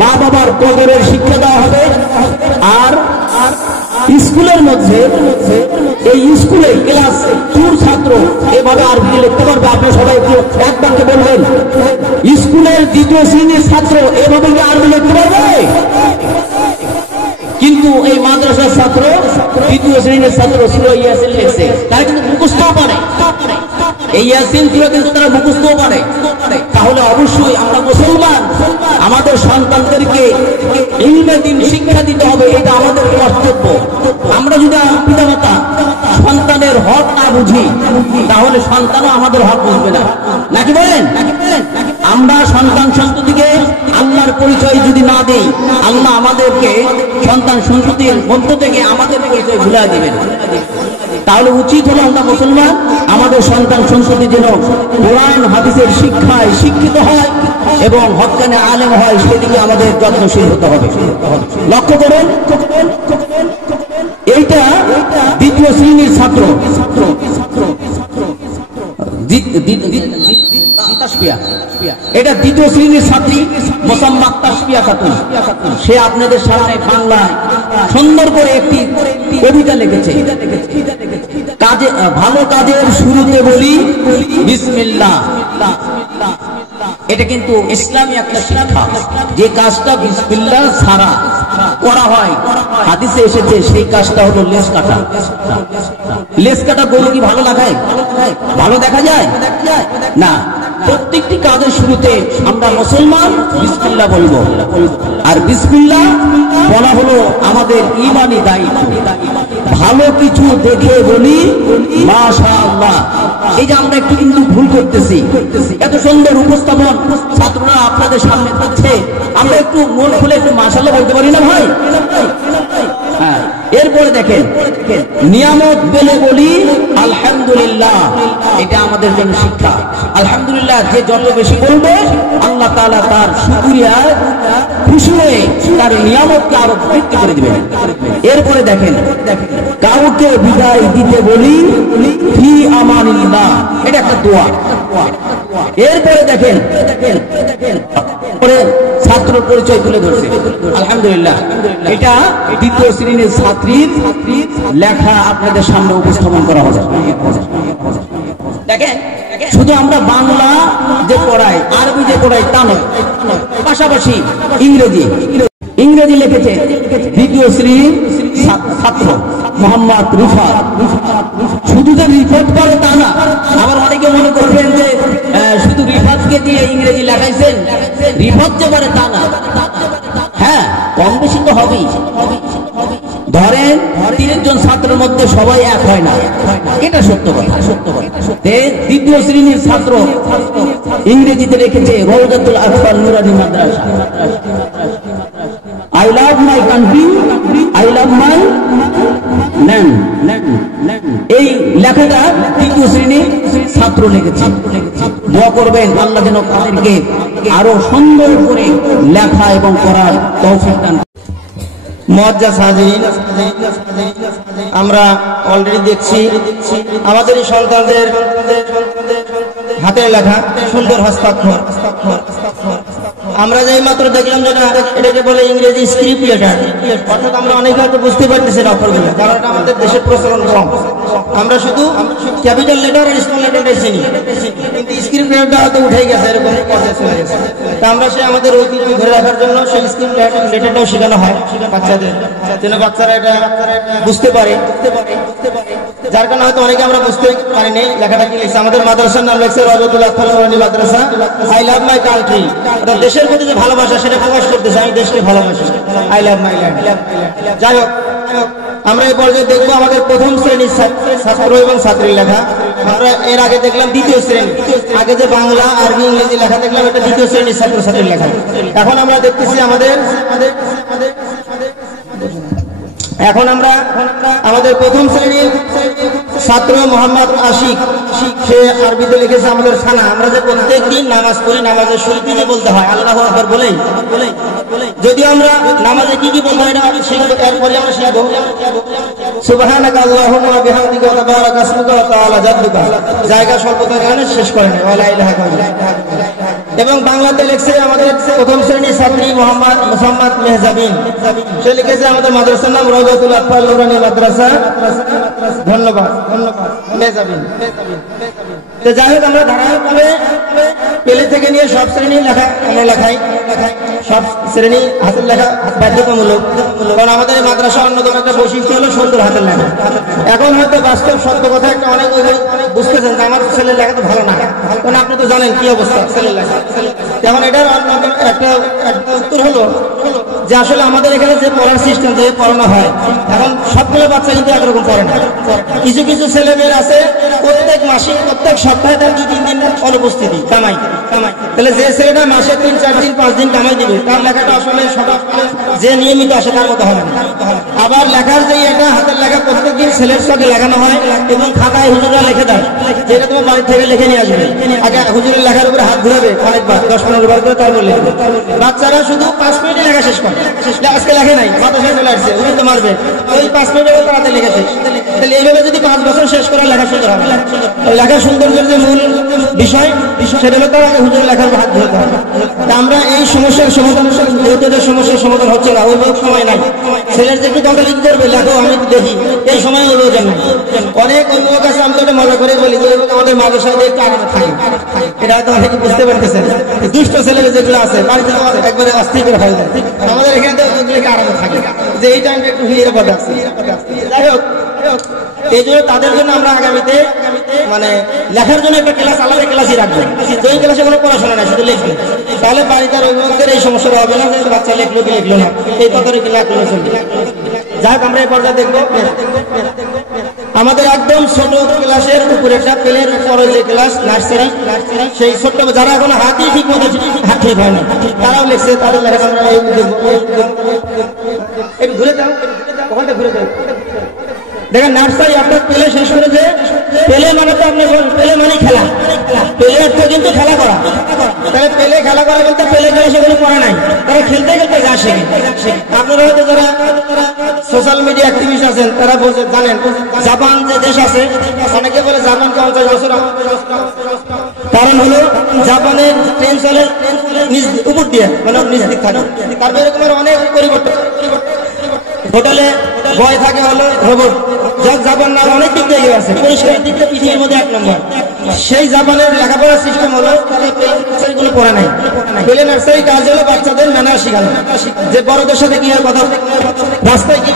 মা বাবার কদরের শিক্ষা দেওয়া হবে। আর স্কুলের মধ্যে এই স্কুলে ক্লাস 2 ছাত্র এভাবে আরবি লিখতে পারবে। আপনি সবাই একটু এক বাক্যে বলবেন, স্কুলের দ্বিতীয় শ্রেণীর ছাত্র এভাবে কি আরবি লিখতে পারবে? কিন্তু এই মাদ্রাসার ছাত্র দ্বিতীয় শ্রেণীর ছাত্র সূরা ইয়াসিন লিখছে, তারা কিন্তু মুখস্থও পারে। এই ইয়াসিন সূরা কিন্তু তারা মুখস্থও পারে। তাহলে অবশ্যই আমরা মুসলমান, আমাদের সন্তানদেরকে ইলমে দ্বীন শিক্ষা দিতে হবে, এটা আমাদের কর্তব্য। আমরা যদি পিতামাতা সন্তানের হক না বুঝি তাহলে সন্তানও আমাদের হক বুঝবে না, নাকি বলেন? আমরা সন্তান সন্ততিকে আল্লাহর পরিচয় যদি না দেই, আল্লাহ আমাদেরকে সন্তান সন্ততির মধ্য থেকে আমাদের পরিচয় ভুলিয়ে দিবেন। তাহলে উচিত হলো আমরা মুসলমান, আমাদের সন্তান সন্ততি যেন কোরআন হাদিসের শিক্ষায় শিক্ষিত হয় এবং হক্কানে আলেম হয়, সেদিকে আমাদের যত্নশীল হতে হবে। লক্ষ্য করুন, এইটা দ্বিতীয় শ্রেণীর ছাত্র, এটা দ্বিতীয় শ্রেণীর ছাত্রী মুসাম্মাদ তাসফিয়া খাতুন। সে আপনাদের সামনে বাংলায় সুন্দর করে একটি কবিতা লিখেছে। ভালো কাজের শুরুতে বলি বিসমিল্লাহ। এটা কিন্তু ইসলামী একটা শিক্ষা, যে কাজটা বিসমিল্লাহ ছাড়া করা হয় হাদিসে এসেছে সেই কাজটা হলো লেস কাটা। লেস কাটা গরু কি ভালো লাগায়? ভালো দেখা যায় না। প্রত্যেকটি কাজের শুরুতে আমরা মুসলমান বিসমিল্লাহ বলবো, আর বিসমিল্লাহ বলা হলো আমাদের ঈমানি দায়িত্ব। ভালো কিছু দেখে বলি মাশাআল্লাহ। এই যে আমরা একটু কিন্তু ভুল করতেছি, এত সুন্দর উপস্থাপন ছাত্ররা আপনাদের সামনে করছে, আমরা একটু মন খুলে একটু মাশাআল্লাহ বলতে পারি না ভাই? হ্যাঁ, এরপরে দেখেন নিয়ামত পেলে বলি আলহামদুলিল্লাহ, এটা আমাদের জন্য শিক্ষা। আলহামদুলিল্লাহ যে যত বেশি বলবে আল্লাহ তাআলা তার শুকরিয়া খুশি হয়ে তার নিয়ামতকে আরো বৃদ্ধি করে দিবেন। এরপরে দেখেন কাউকে বিদায় দিতে বলি ফি আমানিল্লাহ, এটা একটা দোয়া। এরপরে দেখেন ছাত্র পরিচয় তুলে ধরছে, আলহামদুলিল্লাহ এটা দ্বিতীয় শ্রেণীর ছাত্রীর লেখা আপনাদের সামনে উপস্থাপন করা হবে। দেখেন শুধু আমরা বাংলা যে পড়াই, আরবি যে পড়াই তা নয়, পাশাপাশি ইংরেজি লিখেছে দ্বিতীয় শ্রেণীর ছাত্র মোহাম্মদ রিফাত। শুধু যে রিপোর্ট করে তা না, আবার অনেকে মনে করবেন যে শুধু রিফাতকে দিয়ে ইংরেজি লেখাইছেন, রিফাত যে করে তা না। হ্যাঁ, কম বেশি তো হবেই। ধরেন ৩০ জন ছাত্রের মধ্যে সবাই এক হয় না, এটা সত্য কথা। দ্বিতীয় শ্রেণীর ছাত্র ইংরেজিতে লিখেছে রওজাতুল আতফাল নুরানি মাদ্রাসা, I love my country, I love my land। এই লেখাটা তৃতীয় শ্রেণীর ছাত্র লিখেছে। দোয়া করবেন আল্লাহ যেন তাদেরকে আরো সুন্দর করে লেখা এবং পড়ার তৌফিক দান। মুআজ্জাজ হাজিরিন, আমরা অলরেডি দেখছি আমাদের এই সন্তানদের হাতের লেখা সুন্দর হস্তাক্ষর। আমরা যেই মাত্র দেখলাম যেটা, এটাকে বলে ইংরেজি স্ক্রিপ্ট লেটার, অর্থাৎ আমরা অনেকে হয়তো বুঝতে পারতেছি না অক্ষরগুলো, কারণ এটা আমাদের দেশের প্রচলন কম। আমরা শুধু ক্যাপিটাল লেটার আর স্মল লেটারটাই চিনি, কিন্তু স্ক্রিপ্ট লেটারটা হয়তো উঠেই গেছে, এরকম পর্যায়ে চলে গেছে। তা আমরা সেই আমাদের ঐতিহ্য ধরে রাখার জন্য সেই স্ক্রিপ্ট লেটারটাও শেখানো হয় বাচ্চাদের, যেন বাচ্চারা এটা বুঝতে পারে। যার কারণে হয়তো অনেকে আমরা বুঝতে পারিনি লেখাটা কি লিখছে। আমাদের মাদ্রাসার নাম লিখছে রওজাতুল আতফাল নুরানি মাদ্রাসা, আই লাভ মাই কান্ট্রি। এটা দেশের প্রতি যে ভালোবাসা সেটা প্রকাশ করতেছে, আমি দেশকে ভালোবাসি, আই লাভ মাই ল্যান্ড। যাই হোক, আমরা এই পর্যায়ে দেখবো আমাদের প্রথম শ্রেণীর ছাত্র এবং ছাত্রীর লেখা। আমরা এর আগে দেখলাম দ্বিতীয় শ্রেণী, আগে যে বাংলা আরবি ইংরেজি লেখা দেখলাম এটা দ্বিতীয় শ্রেণীর ছাত্র ছাত্রীর লেখা। এখন আমরা দেখতেছি এখন আমরা আমাদের প্রথম শ্রেণীর ছাত্র মোহাম্মদ আশিক, সে আরবিতে লিখেছে আমাদের খানা। আমরা যে প্রত্যেক দিন নামাজ পড়ি, নামাজের শুরুতে যে বলতে হয় আল্লাহু আকবার বলেই, যদিও আমরা নামাজে কি কি বলতে হয় এটা শিখবো, এরপরে আমরা শিখবো সুবহানাকা আল্লাহুম্মা ওয়া বিহামদিকা ওয়া তাবারাকা ইসমুকা ওয়া তাআলা জাদ্দুকা। জায়গা স্বল্পতার কারণে শেষ করে না, ওয়া লা ইলাহা ইল্লাল্লাহ। এবং বাংলাতে লিখছে আমাদের প্রথম শ্রেণীর ছাত্রী মোহাম্মদ মেহজাবিন, সে লিখেছে আমাদের মাদ্রাসার নাম রওজাতুল আতফাল নুরানি মাদ্রাসা। ধন্যবাদ মেহজাবিন। তো যাই হোক, আমরা ধারাবাহিকভাবে পেলে থেকে নিয়ে সব শ্রেণী লেখা আমরা লেখাই, সব শ্রেণী হাতের লেখা বাধ্যতামূলক, কারণ আমাদের এই মাদ্রাসা অন্যতম একটা বৈশিষ্ট্য হলো সুন্দর হাতের লেখা। এখন হয়তো বাস্তব সত্য কথা একটা অনেক বুঝতেছেন যে আমার ছেলের লেখা তো ভালো না, কারণ আপনি তো জানেন কি অবস্থা ছেলের লেখা। এখন এটার একটা উত্তর হলো যে আসলে আমাদের এখানে যে পড়ার সিস্টেম, যে পড়ানো হয়, এখন সবগুলো বাচ্চা কিন্তু একরকম পড়ে না। কিছু কিছু ছেলে মেয়ের আছে প্রত্যেক মাসে প্রত্যেক সপ্তাহে তার 2-3 দিন অনুপস্থিতি কামাই। তাহলে যে ছেলেটা মাসে 3-4 দিন 5 দিন কামাই দিবে, তার লেখাটা আসলে যে নিয়মিত আসে তার মতো হবে না। আবার লেখার যে এটা হাতের লেখা প্রত্যেকদিন ছেলের সাথে লেখানো হয় এবং খাতায় হুজুররা লিখে দেয়, যেটা তোমার বাড়ি থেকে লিখে নিয়ে আসবে। আগে হুজুরের লেখার উপরে হাত ঘুরাবে অনেকবার, 10-15 বার করে, তারপর লিখবে। বাচ্চারা শুধু 5 মিনিটে লেখা শেষ করে, আজকে লেখে নাই, মাদ্রাসায় চলে আসছে, উনি তো মারবে, ওই 5 মিনিটে তাড়াতাড়ি লিখে শেষ। তাহলে এইভাবে যদি 5 বছর শেষ করে লেখা সুন্দর হবে। ওই লেখা সৌন্দর্যের যে মূল বিষয় সেটা হলো তার হুজুরের লেখার হাত ধরতে হবে। আমরা এই সমস্যার সমাধান, যেহেতু সমস্যার সমাধান হচ্ছে না, ওই সময় নাই, ছেলের যে একটু দলটা লিখ করবে লেখো, আমি দেখি এই সময় অভিযোজন নাই। অনেক অভিভাবক আছে, আমি তো মজা করে বলি যে আমাদের মাদ্রাসায় একটু আরামে থাকে, এটা হয়তো অনেকে বুঝতে পারতেছেন। দুষ্ট ছেলে যেগুলো আছে বাড়িতে একবারে অস্থির হয়ে যায়, আমাদের এখানে তো আরামে থাকে। যে এই টাইমটা একটু নিরাপদ আছে। যাই হোক, এই জন্য তাদের জন্য আমরা আগামীতে মানে লেখার জন্য একটা ক্লাস, আলাদা ক্লাসই রাখবো। তো এই ক্লাসে কোনো পড়াশোনা নাই, শুধু লিখবে। তাহলে বাড়িতে আর অভিভাবকদের এই সমস্যাটা হবে না যে বাচ্চা লিখলো কি লিখলো না, এই কথাটা কি না করলে চলবে। যাই হোক, আমরা এই পর্যায়ে দেখবো আমাদের একদম ছোট ক্লাসের উপরে একটা প্লের পরে যে ক্লাস নার্সারি, সেই ছোট্ট যারা এখন হাতই ঠিক মতো হাত ঠিক হয় না, তারাও লিখছে, তাদের লেখা আমরা একটু ঘুরে যাও, ওখানটা ঘুরে যাও। দেখেন নার্সারি আপনার পেলে শেষ করেছে। পেলে মানে তো আপনি পেলে মানে খেলা, পেলে অর্থ কিন্তু খেলা করা। তাহলে পেলে খেলা করা বলতে পেলে খেলা সেগুলো করা নাই, তারা খেলতে খেলতে যা শেখে। আপনারা হয়তো যারা সোশ্যাল মিডিয়া অ্যাক্টিভিস্ট আছেন তারা জানেন জাপান যে দেশ আছে, অনেকে বলে জাপান 50 বছর, কারণ হলো জাপানের ট্রেন চলে উপর দিয়ে, মানে নিজ দিক থাকে। তারপরে এরকমের অনেক পরিবর্তন। হোটেলে বয় থাকে হলো রোবট, জাপান নাম অনেক দিক থেকে আছে, পরিষ্কার দিক থেকে পৃথিবীর মধ্যে 1 নম্বর। সেই জাপানের লেখাপড়ার সিস্টেম হলো নার্সারিগুলো পড়া নাই। পেলে নার্সারি কাজ হলো বাচ্চাদের ম্যানার শেখানো, যে বড়দের সাথে কি হয় কথা, রাস্তায় কি,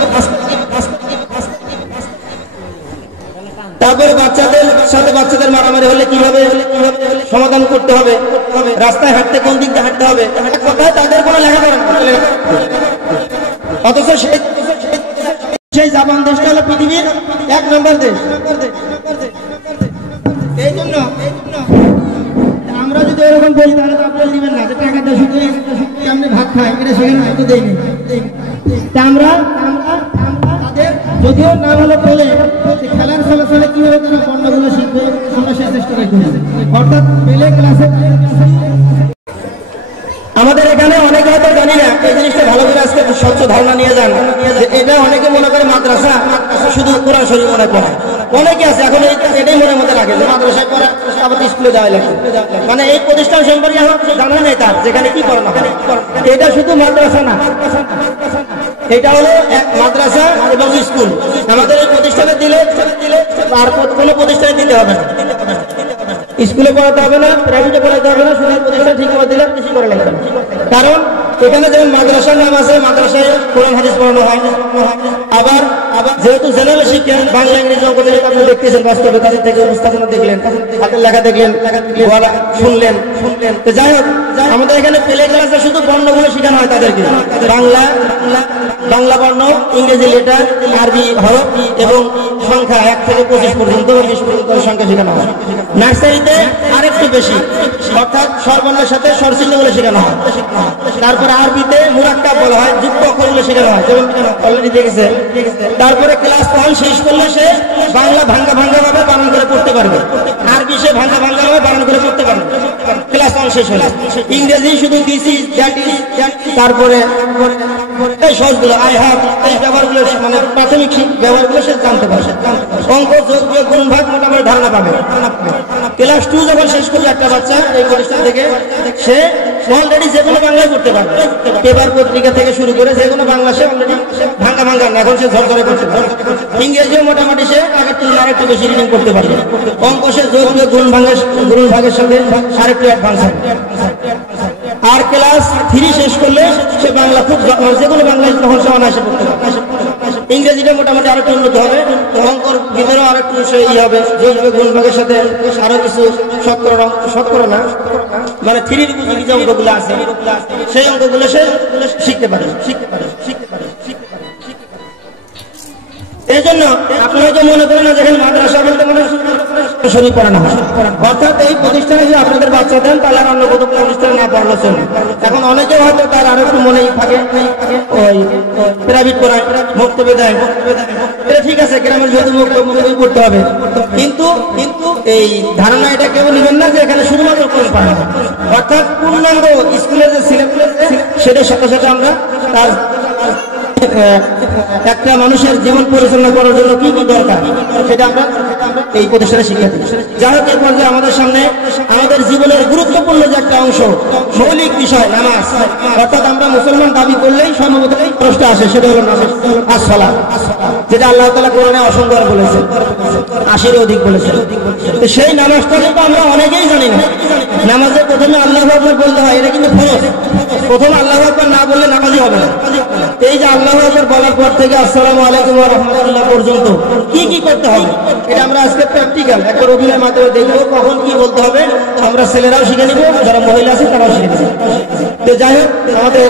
তারপরে বাচ্চাদের সাথে বাচ্চাদের মারামারি হলে কিভাবে সমাধান করতে হবে, রাস্তায় হাঁটতে কোন দিক দিয়ে হাঁটতে হবে, কোথায় তাদের কোনো লেখাপড়া না। অথচ সেই জাপান দেশটা হলো পৃথিবীর 1 নম্বর দেশ। এই জন্য আমরা যদি এরকম বলি তাহলে তো আপনারা দিবেন না যে টাকাটা শুধু কেমনি ভাত খায়, এটা সেখানে তো দেয়নি। আমরা তাদের যদিও নাম হলো পেলে, খেলার ফলে কিভাবে তারা বর্ণগুলো শিখবে আমরা সে চেষ্টা করি। অর্থাৎ পেলে ক্লাসে আমাদের এখানে অনেকে হয়তো জানি না, এই জিনিসটা ভালো করে আজকে স্বচ্ছ ধারণা নিয়ে যান। এটা অনেকে মনে করে মাদ্রাসা শুধু কোরআন শরীফ মনে পড়ে, অনেকে আছে এখন এটাই মনের মধ্যে রাখে যে মাদ্রাসায় পড়া আবার স্কুলে যাওয়া লাগে। মানে এই প্রতিষ্ঠান সম্পর্কে জানা নেই তার, যেখানে কি পড়ানো হয়। এটা শুধু মাদ্রাসা না, এটা হলো এক মাদ্রাসা এবং স্কুল। আমাদের এই প্রতিষ্ঠানে দিলে আর কোনো প্রতিষ্ঠানে দিতে হবে না, স্কুলে পড়াতে হবে না, প্রাইভেটে পড়াতে হবে না, শুধু প্রতিষ্ঠান ঠিক করে দিলে কিছু করে লাগবে না। কারণ এখানে যেমন মাদ্রাসার নাম আছে, মাদ্রাসায় কোরআন হাদিস পড়ানো হয়। আবার যেহেতু জেনারেল শিক্ষা, বাংলা ইংরেজি অঙ্ক আপনি দেখতেছেন, বাস্তবে কাছে থেকে উপস্থাপনা দেখলেন, হাতের লেখা দেখলেন, শুনলেন। তো যাই হোক, আমাদের এখানে প্লে ক্লাসে শুধু বর্ণগুলো শেখানো হয় তাদেরকে, বাংলা বর্ণ, ইংরেজি লেটার, আরবি হরফ এবং সংখ্যা 1 থেকে 25 পর্যন্ত 20 পর্যন্ত সংখ্যা শেখানো হয়। নার্সারিতে আরেকটু বেশি, অর্থাৎ স্বরবর্ণের সাথে স্বরচিহ্নগুলো শেখানো হয়। তারপরে আরবিতে মুরাক্কাব বলা হয়, যুক্ত অক্ষরগুলো শেখানো হয়, যেমন অলরেডি দেখেছে। তারপরে ক্লাস 1 শেষ করলে সে বাংলা ভাঙ্গা ভাবে বানান করে পড়তে পারবে, আরবি সে ভাঙ্গা ভাবে বানান করে পড়তে পারবে ক্লাস 1 শেষ হলে। ইংরেজি শুধু দিস ইজ, দ্যাট ইজ, তারপরে এই সহজগুলো আই হ্যাভ, এই ব্যবহারগুলো মানে প্রাথমিক ব্যবহারগুলো সে জানতে পারবে। অঙ্ক, যোগ, বিয়োগ, গুণ, ভাগ মোটামুটি ধারণা পাবে। ক্লাস 2 যখন শেষ করবে একটা বাচ্চা এই প্রতিষ্ঠান থেকে, সে অলরেডি যে কোনো বাংলায় করতে পারবে। পেপার পত্রিকা থেকে শুরু করে যে কোনো বাংলা সে অলরেডি ভাঙ্গা না, এখন সে ঝরঝরে করতে পারবে। ইংরেজিও মোটামুটি সে আগের তুলনায় আরেকটু বেশি রিডিং করতে পারবে। অঙ্ক সে যোগ, বিয়োগ, গুণ ভাগের সাথে আরেকটু অ্যাডভান্স হবে। আর ক্লাস 3 শেষ করলে সে বাংলা খুব যে কোনো বাংলায় তখন সে অনায়াসে পড়তে পারবে। ইংরেজিটা মোটামুটি আরেকটু উন্নত হবে, অঙ্কর ভিতরেও আরেকটু সে হবে, যোগ বিয়োগ গুণ ভাগের সাথে আরো কিছু শতকরা না, মানে 3 উপযোগী যে অঙ্কগুলো আছে সেই অঙ্কগুলো সে শিখতে পারে। এই জন্য আপনারা যে মনে করেন না যেখানে মাদ্রাসা বলতে মানে শরীর পড়ানো হয়, অর্থাৎ এই প্রতিষ্ঠানে যে আপনাদের বাচ্চা দেন তাহলে অন্য কোনো প্রতিষ্ঠানে না পড়ানো চলবে। এখন অনেকে হয়তো তার আরো একটু মনেই থাকে ওই প্রাইভেট পড়ায়, মক্তবে দেয়, এটা ঠিক আছে, গ্রামের যেহেতু মক্তবে করতে হবে, কিন্তু এই ধারণা এটা কেউ নেবেন না যে এখানে শুধুমাত্র কোর্স পড়ানো হয়। অর্থাৎ পূর্ণাঙ্গ স্কুলের যে সিলেবাস সেটার সাথে সাথে আমরা তার একটা মানুষের জীবন পরিচালনা করার জন্য কি কি দরকার সেটা আমরা এই প্রতিষ্ঠানে শিক্ষা দিই। যাই হোক, এর পর্যায়ে আমাদের সামনে আমাদের জীবনের গুরুত্বপূর্ণ যে একটা অংশ, মৌলিক বিষয় নামাজ। অর্থাৎ আমরা মুসলমান দাবি করলেই সম্ভবত এই প্রশ্ন আসে, সেটা হলো নামাজ, আসসালাত, যেটা আল্লাহ তাআলা কোরআনে অসংখ্যবার বলেছেন, 80-এর অধিক বলেছেন। তো সেই নামাজটা কিন্তু আমরা অনেকেই জানি না। নামাজে প্রথমে আল্লাহু আকবার বলতে হয়, এটা কিন্তু ফরজ। প্রথমে আল্লাহু আকবার না বললে নামাজই হবে না। এই যে আল্লাহু আল্লাহু আকবার বলার পর থেকে আসসালামু আলাইকুম ওয়া রাহমাতুল্লাহ পর্যন্ত কি কি করতে হবে এটা আমরা আজকে প্র্যাকটিক্যাল একবার অভিনয়ের মাধ্যমে দেখবো কখন কি বলতে হবে। আমরা ছেলেরাও শিখে নিব, যারা মহিলা আছে তারাও শিখে নিব। তো যাই হোক, আমাদের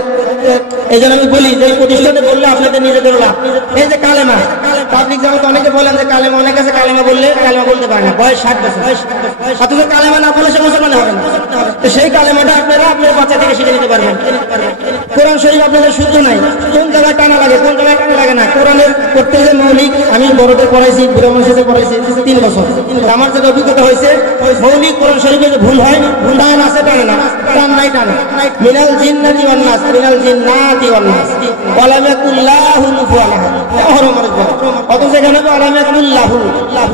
এই জন্য আমি বলি যে প্রতিষ্ঠানে বললে আপনাদের নিজেদের লাভ। এই যে কালেমা, পাবলিক জামাতে অনেকে বলেন যে কালেমা, অনেক আছে কালেমা বললে কালেমা বলতে পারে না, বয়স 60 বছর, অথচ কালেমা না বলে সে মুসলমান হবে না। তো সেই কালেমাটা আপনারা আপনার বাচ্চা থেকে শিখে নিতে পারবেন। কোরআন শরীফ আপনাদের শুদ্ধ নাই, কোন জায়গায় টানা লাগে কোন জায়গায় টানা লাগে না। কোরআনের প্রত্যেক যে মৌলিক, আমি বড়দের পড়াইছি, বুড়া মানুষের পড়াইছি 3 বছর, আমার যে অভিজ্ঞতা হয়েছে মৌলিক কোরআন শরীফে যে ভুল হয়, টান আছে টানে না, টান নাই টানে। মিনাল জিন্নাতি ওয়ান নাস, মিনাল জিন্নাতি ওয়ান নাস ওয়া লাকুল্লাহু ফুআলাহ অহরম মারব। অথচ এখানে আলামাকুল্লাহু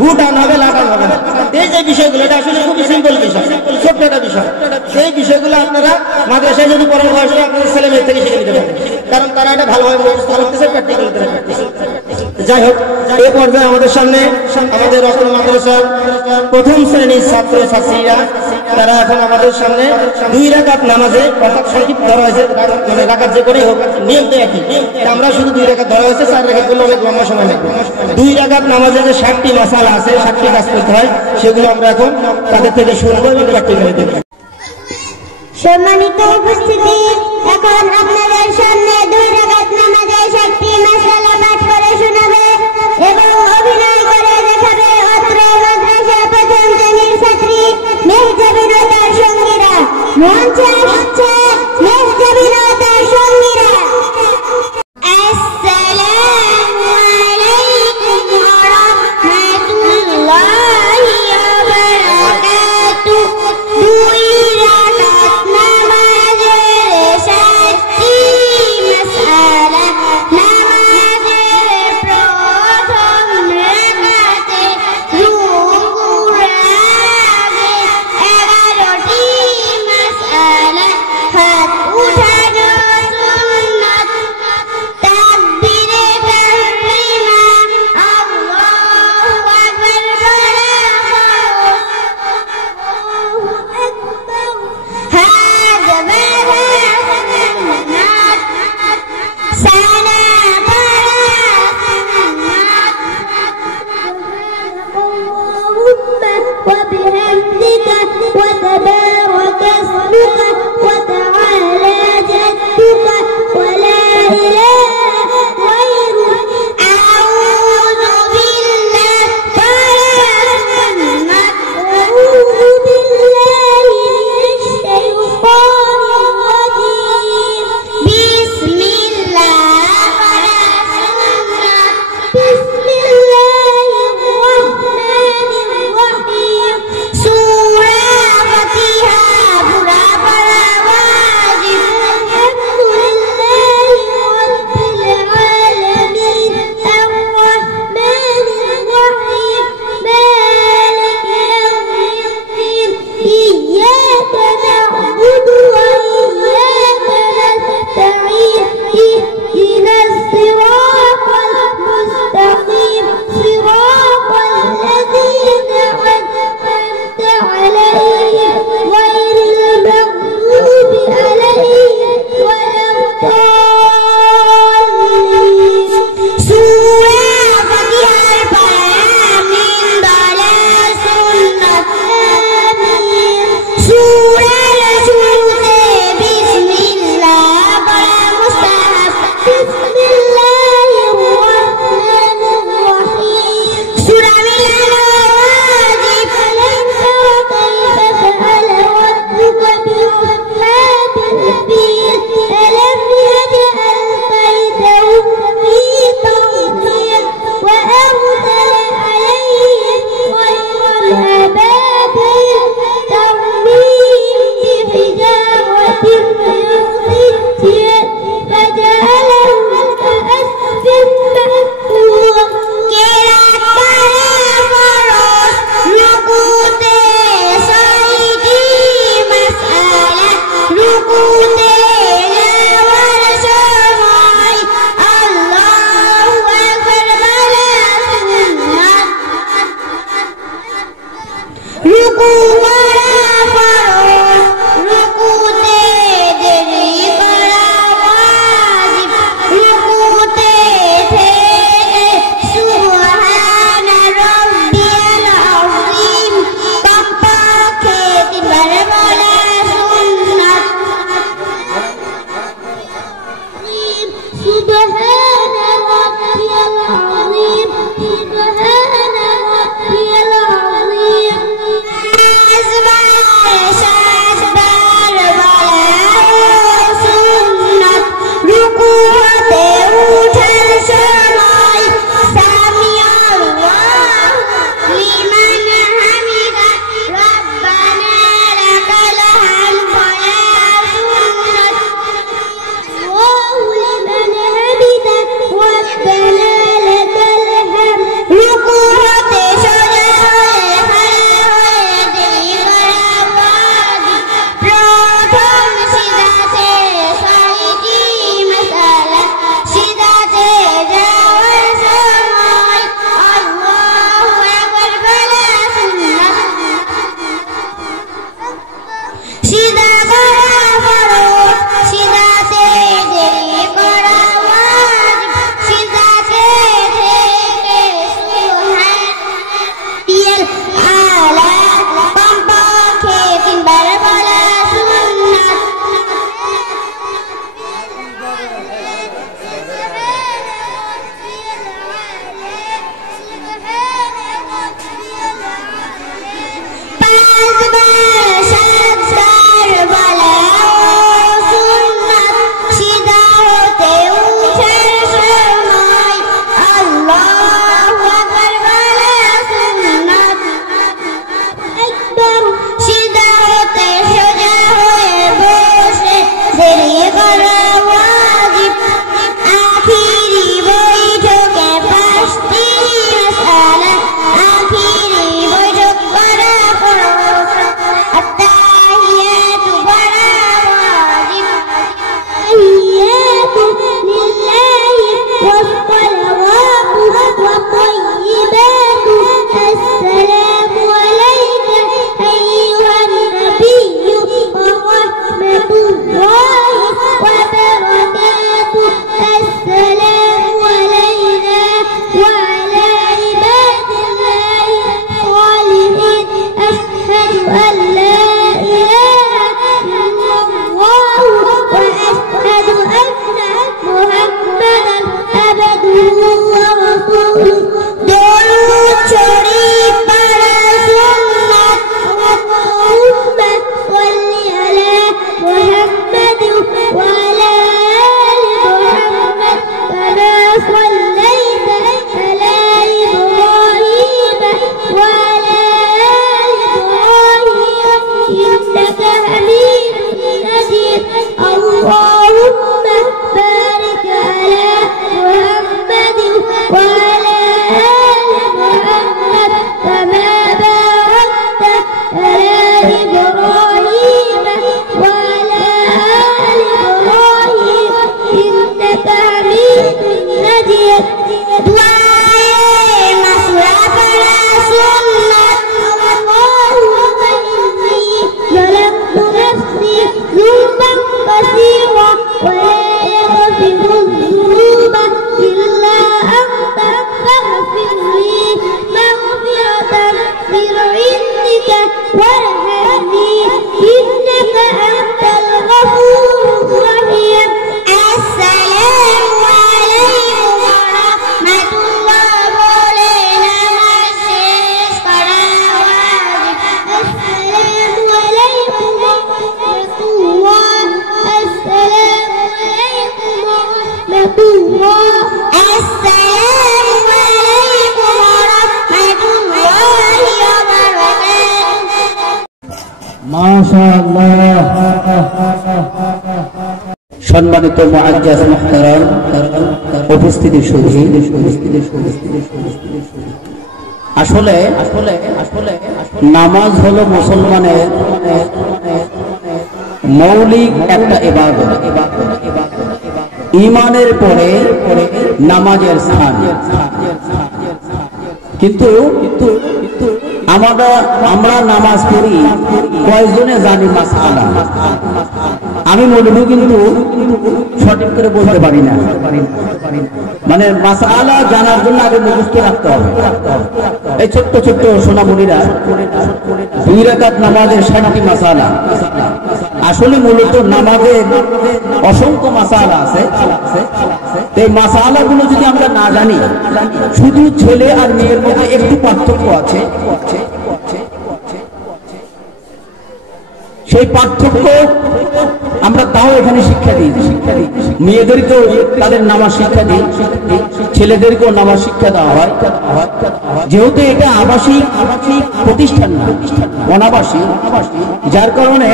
হু টান হবে, লা টান হবে না। এই যে বিষয়গুলো, এটা আসলে খুবই সিম্পল বিষয়, ছোট্ট একটা বিষয়। সেই বিষয়গুলো আপনারা মাদ্রাসায় যদি পড়ানো হয় আপনাদের ছেলে মেয়ে থেকে শিখে নিতে পারবেন, কারণ তারা এটা ভালোভাবে মুখস্থ করতেছে, প্র্যাকটিক্যাল করতেছে। যাই হোক, এই পর্যায়ে আমাদের সামনে আমাদের রতন মাদ্রাসার প্রথম শ্রেণীর ছাত্র ছাত্রীরা, তারা এখন আমাদের সামনে 2 রাকাত নামাজে, অর্থাৎ সংক্ষিপ্ত ধরা হয়েছে, মানে রাকাত যে করেই হোক নিয়ম তো একই, আমরা শুধু 2 রাকাত ধরা হয়েছে, 4 রাকাত বললে অনেক লম্বা সময় লাগবে। 2 রাকাত নামাজে যে 60টি মাসালা আছে, 60টি কাজ করতে হয়, সেগুলো আমরা এখন তাদের থেকে শুনবো এবং প্র্যাকটিক্যালি দেখব। সম্মানিত উপস্থিতি, এখন আপনাদের সামনে 2 রাকাত নামাজে 60টি মাসালা পাঠ করে শোনাবে এবং অভিনয় করে দেখাবে অত্র মাদ্রাসার প্রথম শ্রেণীর ছাত্রী মেহজাবিন ও তার সঙ্গীরা। মঞ্চে আসছে মেহজাবিন ও তার সঙ্গীরা। আসসালামু আলাইকুম ওয়া রাহমাতুল্লাহি ওয়া বারাকাতুহু। 2 রাকাত নামাজের 60টি মাসালা, নামাজের প্রথম রাকাতে রুকুর আগে 11টি মাসালা, সম্মানিত মুআজ্জাজ মুহতারাম উপস্থিতি সুধী, আসলে নামাজ হলো মুসলমানের মৌলিক একটা ইবাদত। ঈমানের পরে নামাজের স্থান। কিন্তু আমরা নামাজ পড়ি কয়েকজনে জানি মাসআলা। আমি মৌলভী কিন্তু সঠিক করে বলতে পারি না। মানে মাসআলা জানার জন্য আগে মুখস্থ রাখতে হবে। এই ছোট্ট ছোট্ট সোনামণিরা 2 রাকাত নামাজের 60টি মাসআলা। আসলে মূলত নামাজের অসংখ্য মাসআলা আছে। এই মাসআলা গুলো যদি আমরা না জানি, শুধু ছেলে আর মেয়ের মধ্যে একটু পার্থক্য আছে, সেই পার্থক্য আমরা তাও এখানে শিক্ষা দিই। মেয়েদেরকেও তাদের নামাজ শিক্ষা দিই, ছেলেদেরকেও নামাজ শিক্ষা দেওয়া হয়। যেহেতু এটা আবাসিক প্রতিষ্ঠান না, অনাবাসিক, যার কারণে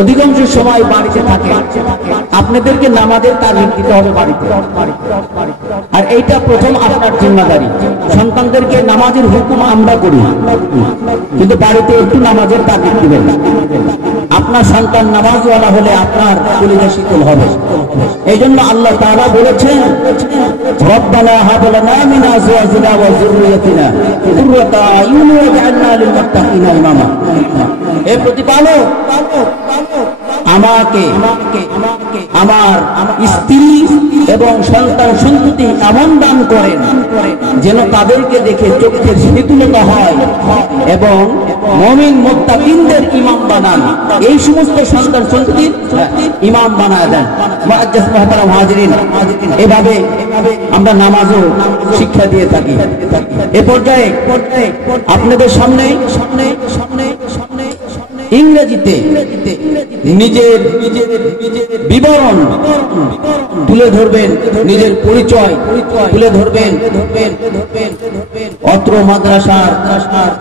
অধিকাংশ সময় বাড়িতে থাকে। আপনাদেরকে নামাজের তালিম দিতে হবে বাড়িতে। আর এইটা প্রথম আপনার জিম্মাদারি। সন্তানদেরকে নামাজের হুকুম আমরা করি, কিন্তু বাড়িতে একটু নামাজের তালিম দিবেন। আপনার সন্তান নামাজওয়ালা হলে আপনার কলিজা শীতল হবে। এই জন্য আল্লাহ তাআলা বলেছেন, রব্বানা হাব লানা মিন আজওয়াজিনা ওয়া যুররিয়াতিনা কুররাতা আয়ুন ওয়াজআলনা লিল মুত্তাকিনা ইমামা। হে প্রতিপালক, আমাকে আমার স্ত্রী এবং সন্তান সন্ততি এমন দান করেন যেন তাদেরকে দেখে চোখের শীতলতা হয় এবং মুমিন মুত্তাকিনদের ইমাম বানান। এই সমস্ত সন্তান সন্ততির ইমাম বানায় দেন। মুআজ্জাজ মুহতারাম হাজিরিন, এভাবে আমরা নামাজও শিক্ষা দিয়ে থাকি। এ পর্যায়ে আপনাদের সামনে ইংরেজিতে নিজের বিবরণ তুলে ধরবেন, নিজের পরিচয় তুলে ধরবেন। অত্র মাদ্রাসার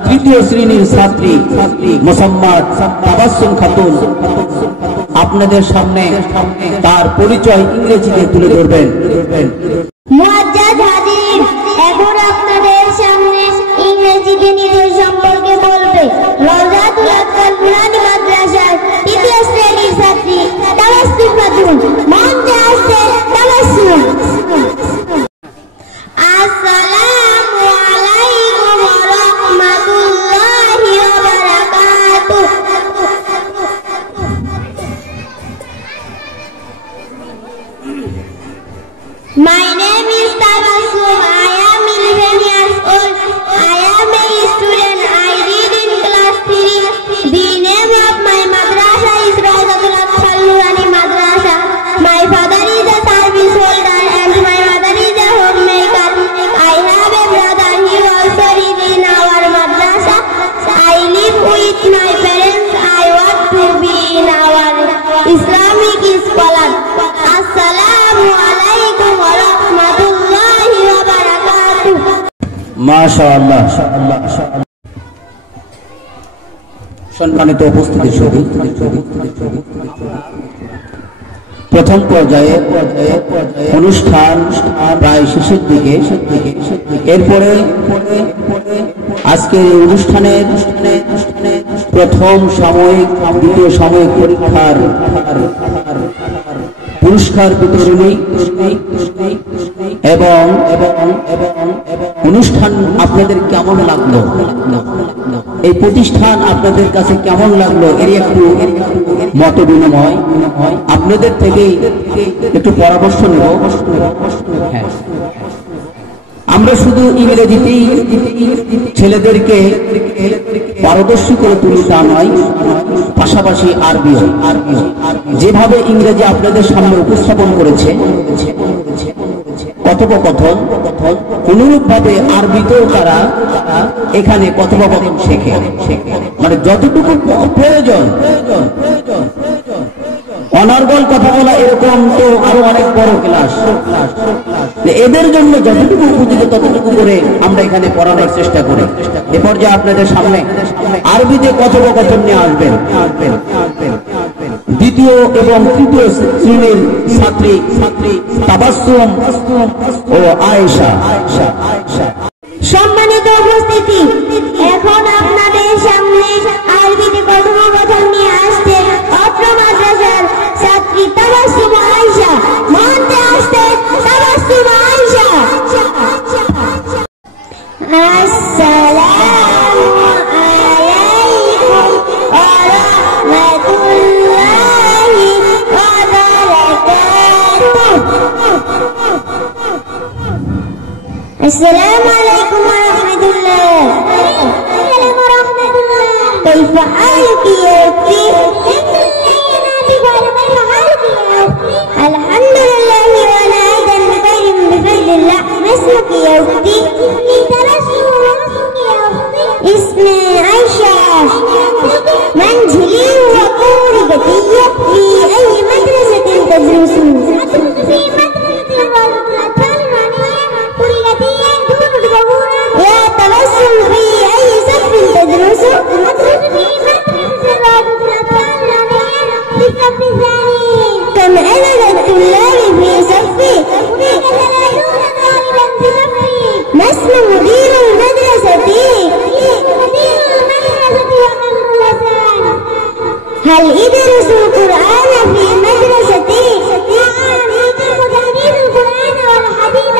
তৃতীয় শ্রেণীর ছাত্রী মোসাম্মদ তাবাসসুম খাতুন আপনাদের সামনে তার পরিচয় ইংরেজিতে তুলে ধরবেন। মুআজ্জাজ হাজির, এখন আপনাদের সামনে ইংরেজিতে নিজের সম্পর্কে বলবে রওজাতুল আতফাল নুরানি মাদ্রাসার তৃতীয় শ্রেণীর ছাত্রী তাবাসসুম খাতুন। মঞ্চে আসছে তাবাসসুম। আসসালামু আলাইকুম ওয়া রাহমাতুল্লাহি ওয়া বারাকাতুহু। My name is Tabassum. I am 11 years old. I am a student. I read in class 3. The name of my madrasa is Rawdatul Atfal Nurani Madrasa. My father is a service holder and my mother is a homemaker. I have a brother. He also reads in our madrasa. I live with my parents. I want to be in our Islamic scholar. Assalamu alaikum wa rahmatullahi wa barakatuh. মাশাআল্লাহ। সম্মানিত উপস্থিতি সহিত প্রথম পর্যায়ে অনুষ্ঠান প্রায় শেষের দিকে। এরপরে আজকের এই অনুষ্ঠানের প্রথম সাময়িক দ্বিতীয় সাময়িক পরীক্ষার পুরস্কার বিতরণী এবং অনুষ্ঠান আপনাদের কেমন লাগলো, এই প্রতিষ্ঠান আপনাদের কাছে কেমন লাগলো, এর একটু মত বিনিময় আপনাদের থেকে একটু পরামর্শ নেব। হ্যাঁ, আমরা শুধু ইংরেজিতেই ছেলেদেরকে পারদর্শী করে তুলি তা নয়, পাশাপাশি আরবিও। যেভাবে ইংরেজি আপনাদের সামনে উপস্থাপন করেছে কথোপকথন, অনুরূপ ভাবে আরবিতেও তারা এখানে কথোপকথন শেখে। মানে যতটুকু প্রয়োজন, অনর্গল কথা বলা এরকম তো আরো অনেক বড় ক্লাস। এদের জন্য যতটুকু উপযুক্ত ততটুকু করে আমরা এখানে পড়ানোর চেষ্টা করি। এ পর্যায়ে আপনাদের সামনে আরবিতে কথোপকথন নিয়ে আসবেন দ্বিতীয় এবং তৃতীয় শ্রেণীর ছাত্রী তাবাসসুম ও আয়েশা। সম্মানিত উপস্থিতি, এখন আপনাদের সামনে আরবিতে কথোপকথন নিয়ে আসছে অত্র মাদ্রাসার ছাত্রী তাবাসসুম আয়েশা। মঞ্চে আসছে তাবাসসুম আয়েশা। আসসালামু আলাইকুম ওয়া রাহমাতুল্লাহি ওয়া বারাকাতুহু। السلام عليكم ورحمة الله. السلام ورحمة الله. كيف حالك يا أختي؟ الحمد لله وأنا أيضا بخير بفضل الله. ما اسمك يا أختي؟ اسمي عائشة. منزلي وقريتي في أي مدرسة تدرسين؟ في مدرسة الرازق الأطفال الرانية كليتية دون الجمهورة. يا تبسم في أي صف تدرس؟ أدرس في مدرسة الرازق الأطفال الرانية في الصف الثاني. كم عدد الطلاب في صفي؟ هناك 30 طالبا في صفي. ما اسم مدير المدرسة؟ مدير المدرسة وقمر لسان. هل يدرس القرآن في مدرستي؟ نعم، يدرس تدريس القرآن والحديث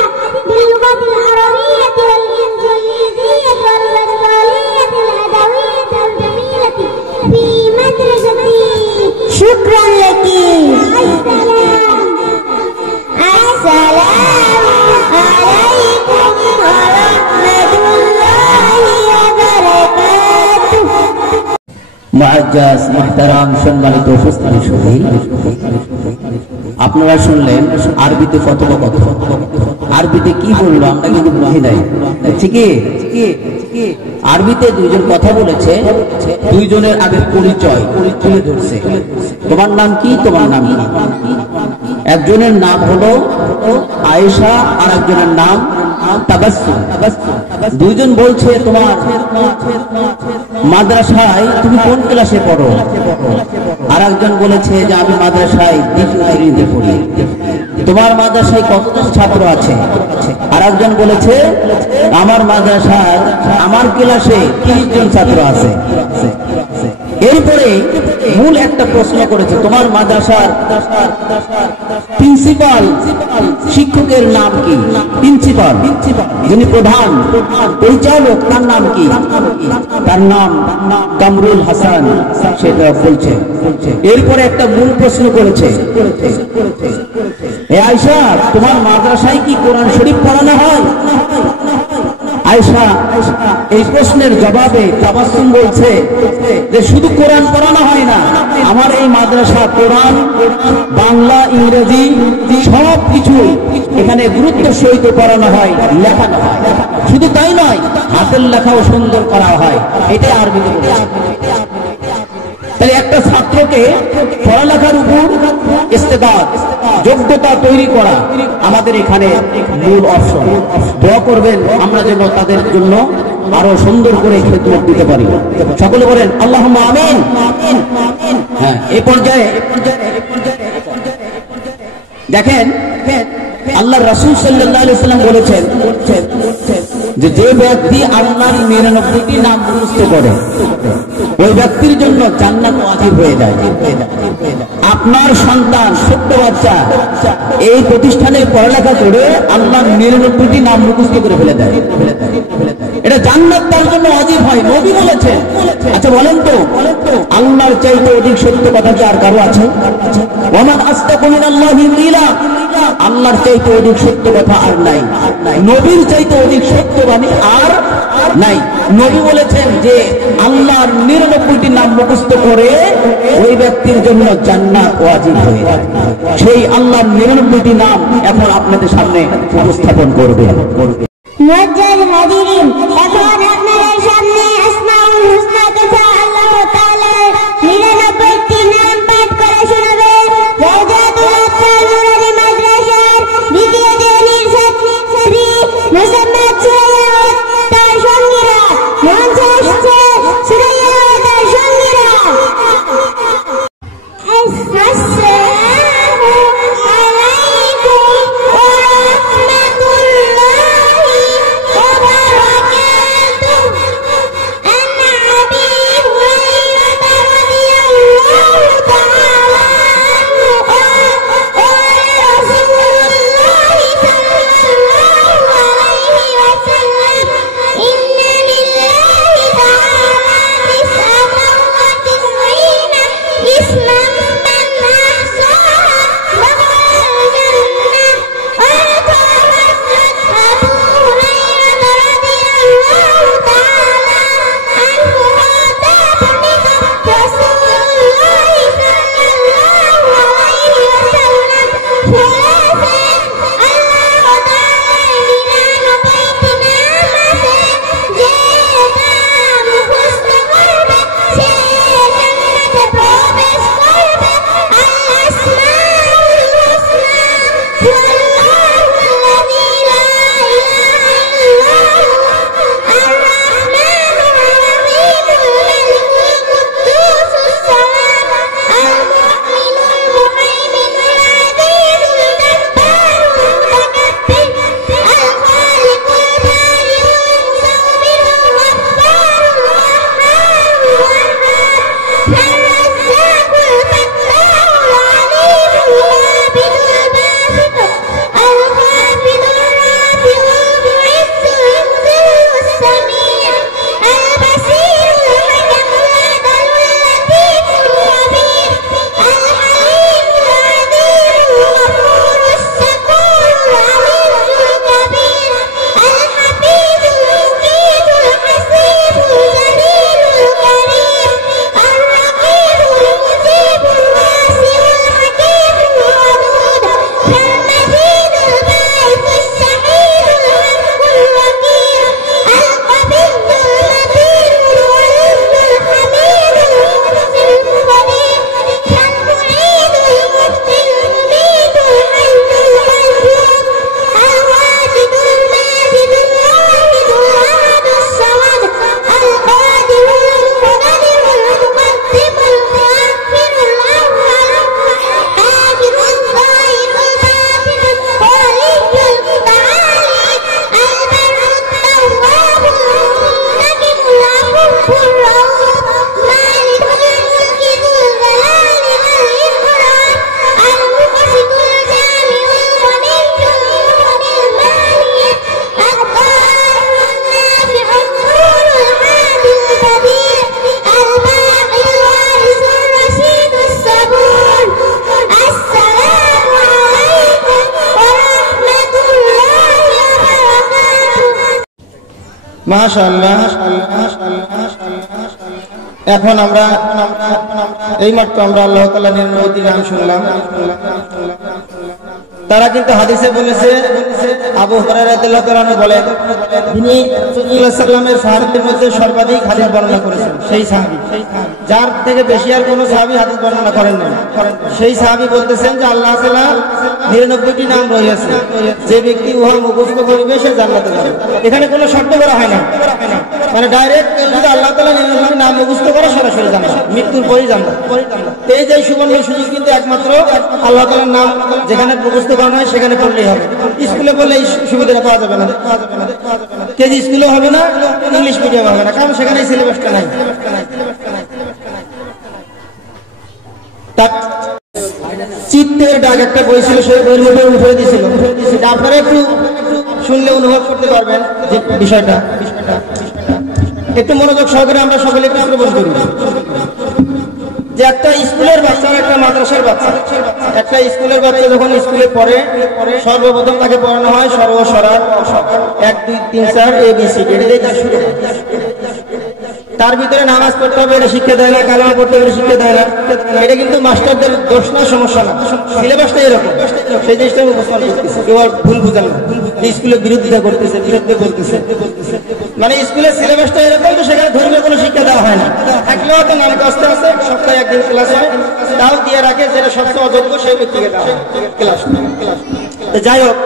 باللغة العربية والإنجليزية والبنغالية الأدبية الجميلة في مدرستي. شكرا لك. মুআজ্জাজ মুহতারাম সম্মানিত উপস্থিতি সবাই, আপনারা শুনলেন আরবিতে কথোপকথন। আরবিতে কি বললো আমরা কিন্তু বুঝি নাই, ঠিকই? আরবিতে দুইজন কথা বলেছে, দুইজনের আগে পরিচয় তুলে ধরছে। তোমার নাম কি, তোমার নাম কি? একজনের নাম হলো আয়েশা আর একজনের নাম তাবাসসুম। দুইজন বলছে তোমার মাদ্রাসায় তুমি কোন ক্লাসে পড়ো? আর একজন বলেছে যে আমি মাদ্রাসায় দ্বিতীয় শ্রেণীতে পড়ি। তোমার মাদ্রাসায় কতজন ছাত্র আছে? আর একজন বলেছে আমার মাদ্রাসায় আমার ক্লাসে 30 জন ছাত্র আছে। এরপরে মূল একটা প্রশ্ন করেছে, তোমার মাদ্রাসার প্রিন্সিপাল শিক্ষকের নাম কি? প্রিন্সিপাল যিনি প্রধান পরিচালক তার নাম কি? তার নাম কামরুল হাসান, সেটা বলছে। এরপরে একটা মূল প্রশ্ন করেছে, হে আয়েশা তোমার মাদ্রাসায় কি কোরআন শরীফ পড়ানো হয়? আয়েশা এই প্রশ্নের জবাবে তাবাসসুম বলছে যে শুধু কোরআন পড়ানো হয় না, আমার এই মাদ্রাসা কোরআন, বাংলা, ইংরেজি সব কিছু এখানে গুরুত্ব সহিত পড়ানো হয়, লেখানো হয়। শুধু তাই নয়, হাতের লেখাও সুন্দর করা হয়। এটাই আরবিতে বলছে। তাহলে একটা ছাত্রকে পড়ালেখার উপর ইস্তেদাদ, যোগ্যতা তৈরি করা আমাদের এখানে মূল অপশন। দোয়া করবেন আমরা যেন তাদের জন্য আরো সুন্দর করে খেদমত দিতে পারি। সকলে বলেন আল্লাহুম্মা আমিন। হ্যাঁ, এই পর্যায়ে দেখেন আল্লাহর রাসূল সাল্লাল্লাহু আলাইহি ওয়াসাল্লাম বলেছেন যে যে ব্যক্তি আল্লাহর 99টি নাম মুখস্থ করে ওই ব্যক্তির জন্য জান্নাত ওয়াজিব হয়ে যায়। আপনার সন্তান ছোট্ট বাচ্চা এই প্রতিষ্ঠানে পড়ালেখা করে আল্লাহর 99টি নাম মুখস্থ করে ফেলে দেয়, এটা জান্নাত তার জন্য ওয়াজিব হয়, নবী বলেছেন। আচ্ছা বলেন তো আল্লাহর চাইতে অধিক সত্য কথা কি আর কারো আছে? ওমান আস্তাকু মিনাল্লাহি কিলা, আল্লাহর চাইতে অধিক সত্য কথা আর নাই, নবীর চাইতে অধিক সত্যবাণী আর নাই। নবী বলেছেন যে আল্লাহর 99টি নাম মুখস্থ করে ওই ব্যক্তির জন্য জান্নাত ওয়াজিব হয়ে যায়। সেই আল্লাহর 99টি নাম এখন আপনাদের সামনে উপস্থাপন করবে। মুআজ্জাজ হাজিরিন, এখন আপনাদের সামনে আসমাউল হুসনা তথা আল্লাহ তাআলার 99টি নাম পাঠ করে শোনাবে রওজাতুল আতফাল নুরানি মাদ্রাসার দ্বিতীয় শ্রেণীর ছাত্রী মুসাম্মাদ সুরাইয়া তার সঙ্গীরা। মঞ্চে আসছে সুরাইয়া তার সঙ্গীরা। আসসালামু আলাইকুম ওয়া রাহমাতুল্লাহি ওয়া বারাকাতুহু। আনা মাশাআল্লাহ। এখন আমরা এইমাত্র আমরা আল্লাহ তাআলার নবীর নাম শুনলাম। তারা কিন্তু হাদিসে বলেছে, আবু হুরায়রা রাদিয়াল্লাহু তাআলা বলেন, তিনি রাসূলুল্লাহ সাল্লাল্লাহু আলাইহি ওয়াসাল্লামের সাহাবীদের মধ্যে সর্বাধিক হাদিস বর্ণনা করেছেন। সেই সাহাবী, যার থেকে বেশি আর কোনো সাহাবী হাদিস বর্ণনা করেন না, সেই সাহাবী বলতেছেন যে আল্লাহ তাআলা 99টি নাম রয়েছে, যে ব্যক্তি উহা মুখস্থ করবে সে জান্নাতে যাবে। এখানে কোনো শর্ত করা হয় না, মানে ডাইরেক্ট যদি আল্লাহ তাআলা 99টি নাম মুখস্থ করে সরাসরি জান্নাত, মৃত্যুর পরেই জান্নাত। এই যে সুবর্ণ সুযোগ কিন্তু একমাত্র আল্লাহ তাআলার নাম যেখানে মুখস্থ করা হয় সেখানে পড়লেই হবে। স্কুলে পড়লে এই সুবিধাটা পাওয়া যাবে না, কেজি স্কুলে হবে না, ইংলিশ মিডিয়াম হবে না, কারণ সেখানে সিলেবাসটা নাই। চিত্তের ডাক একটা বই ছিল, সেই বইয়ের মধ্যে উঠে দিয়েছিল, আপনারা একটু শুনলে অনুভব করতে পারবেন যে বিষয়টা। একটু মনোযোগ সহকারে আমরা সকলে একটু শ্রবণ করি। যে একটা স্কুলের বাচ্চা, একটা মাদ্রাসার বাচ্চা, একটা স্কুলের বাচ্চা যখন স্কুলে পড়ে, সর্বপ্রথম তাকে পড়ানো হয় সর্ব সরার 1 2 3 4 ABC, এটাই তার শুরু। তার ভিতরে নামাজ পড়তে হবে এটা শিক্ষা দেয় না, কালেমা পড়তে হবে শিক্ষা দেয় না। এটা কিন্তু মাস্টারদের দোষ না, সমস্যা না, সিলেবাসটা এরকম। সেই জিনিসটা আমি উপস্থাপন করতেছি, কেউ ভুল বুঝান না, স্কুলের বিরোধিতা করতেছে, বিরুদ্ধে বলতেছে। মানে স্কুলের সিলেবাসটা এরকম, তো সেখানে ধর্মীয় কোনো শিক্ষা দেওয়া হয় না। থাকলেও তো নাম কষ্ট আছে, সপ্তাহে একদিন ক্লাস হয়, তাও দিয়ে রাখে যেটা সবচেয়ে অযোগ্য সেই ব্যক্তিকে দেওয়া হয় ক্লাস। যাই হোক,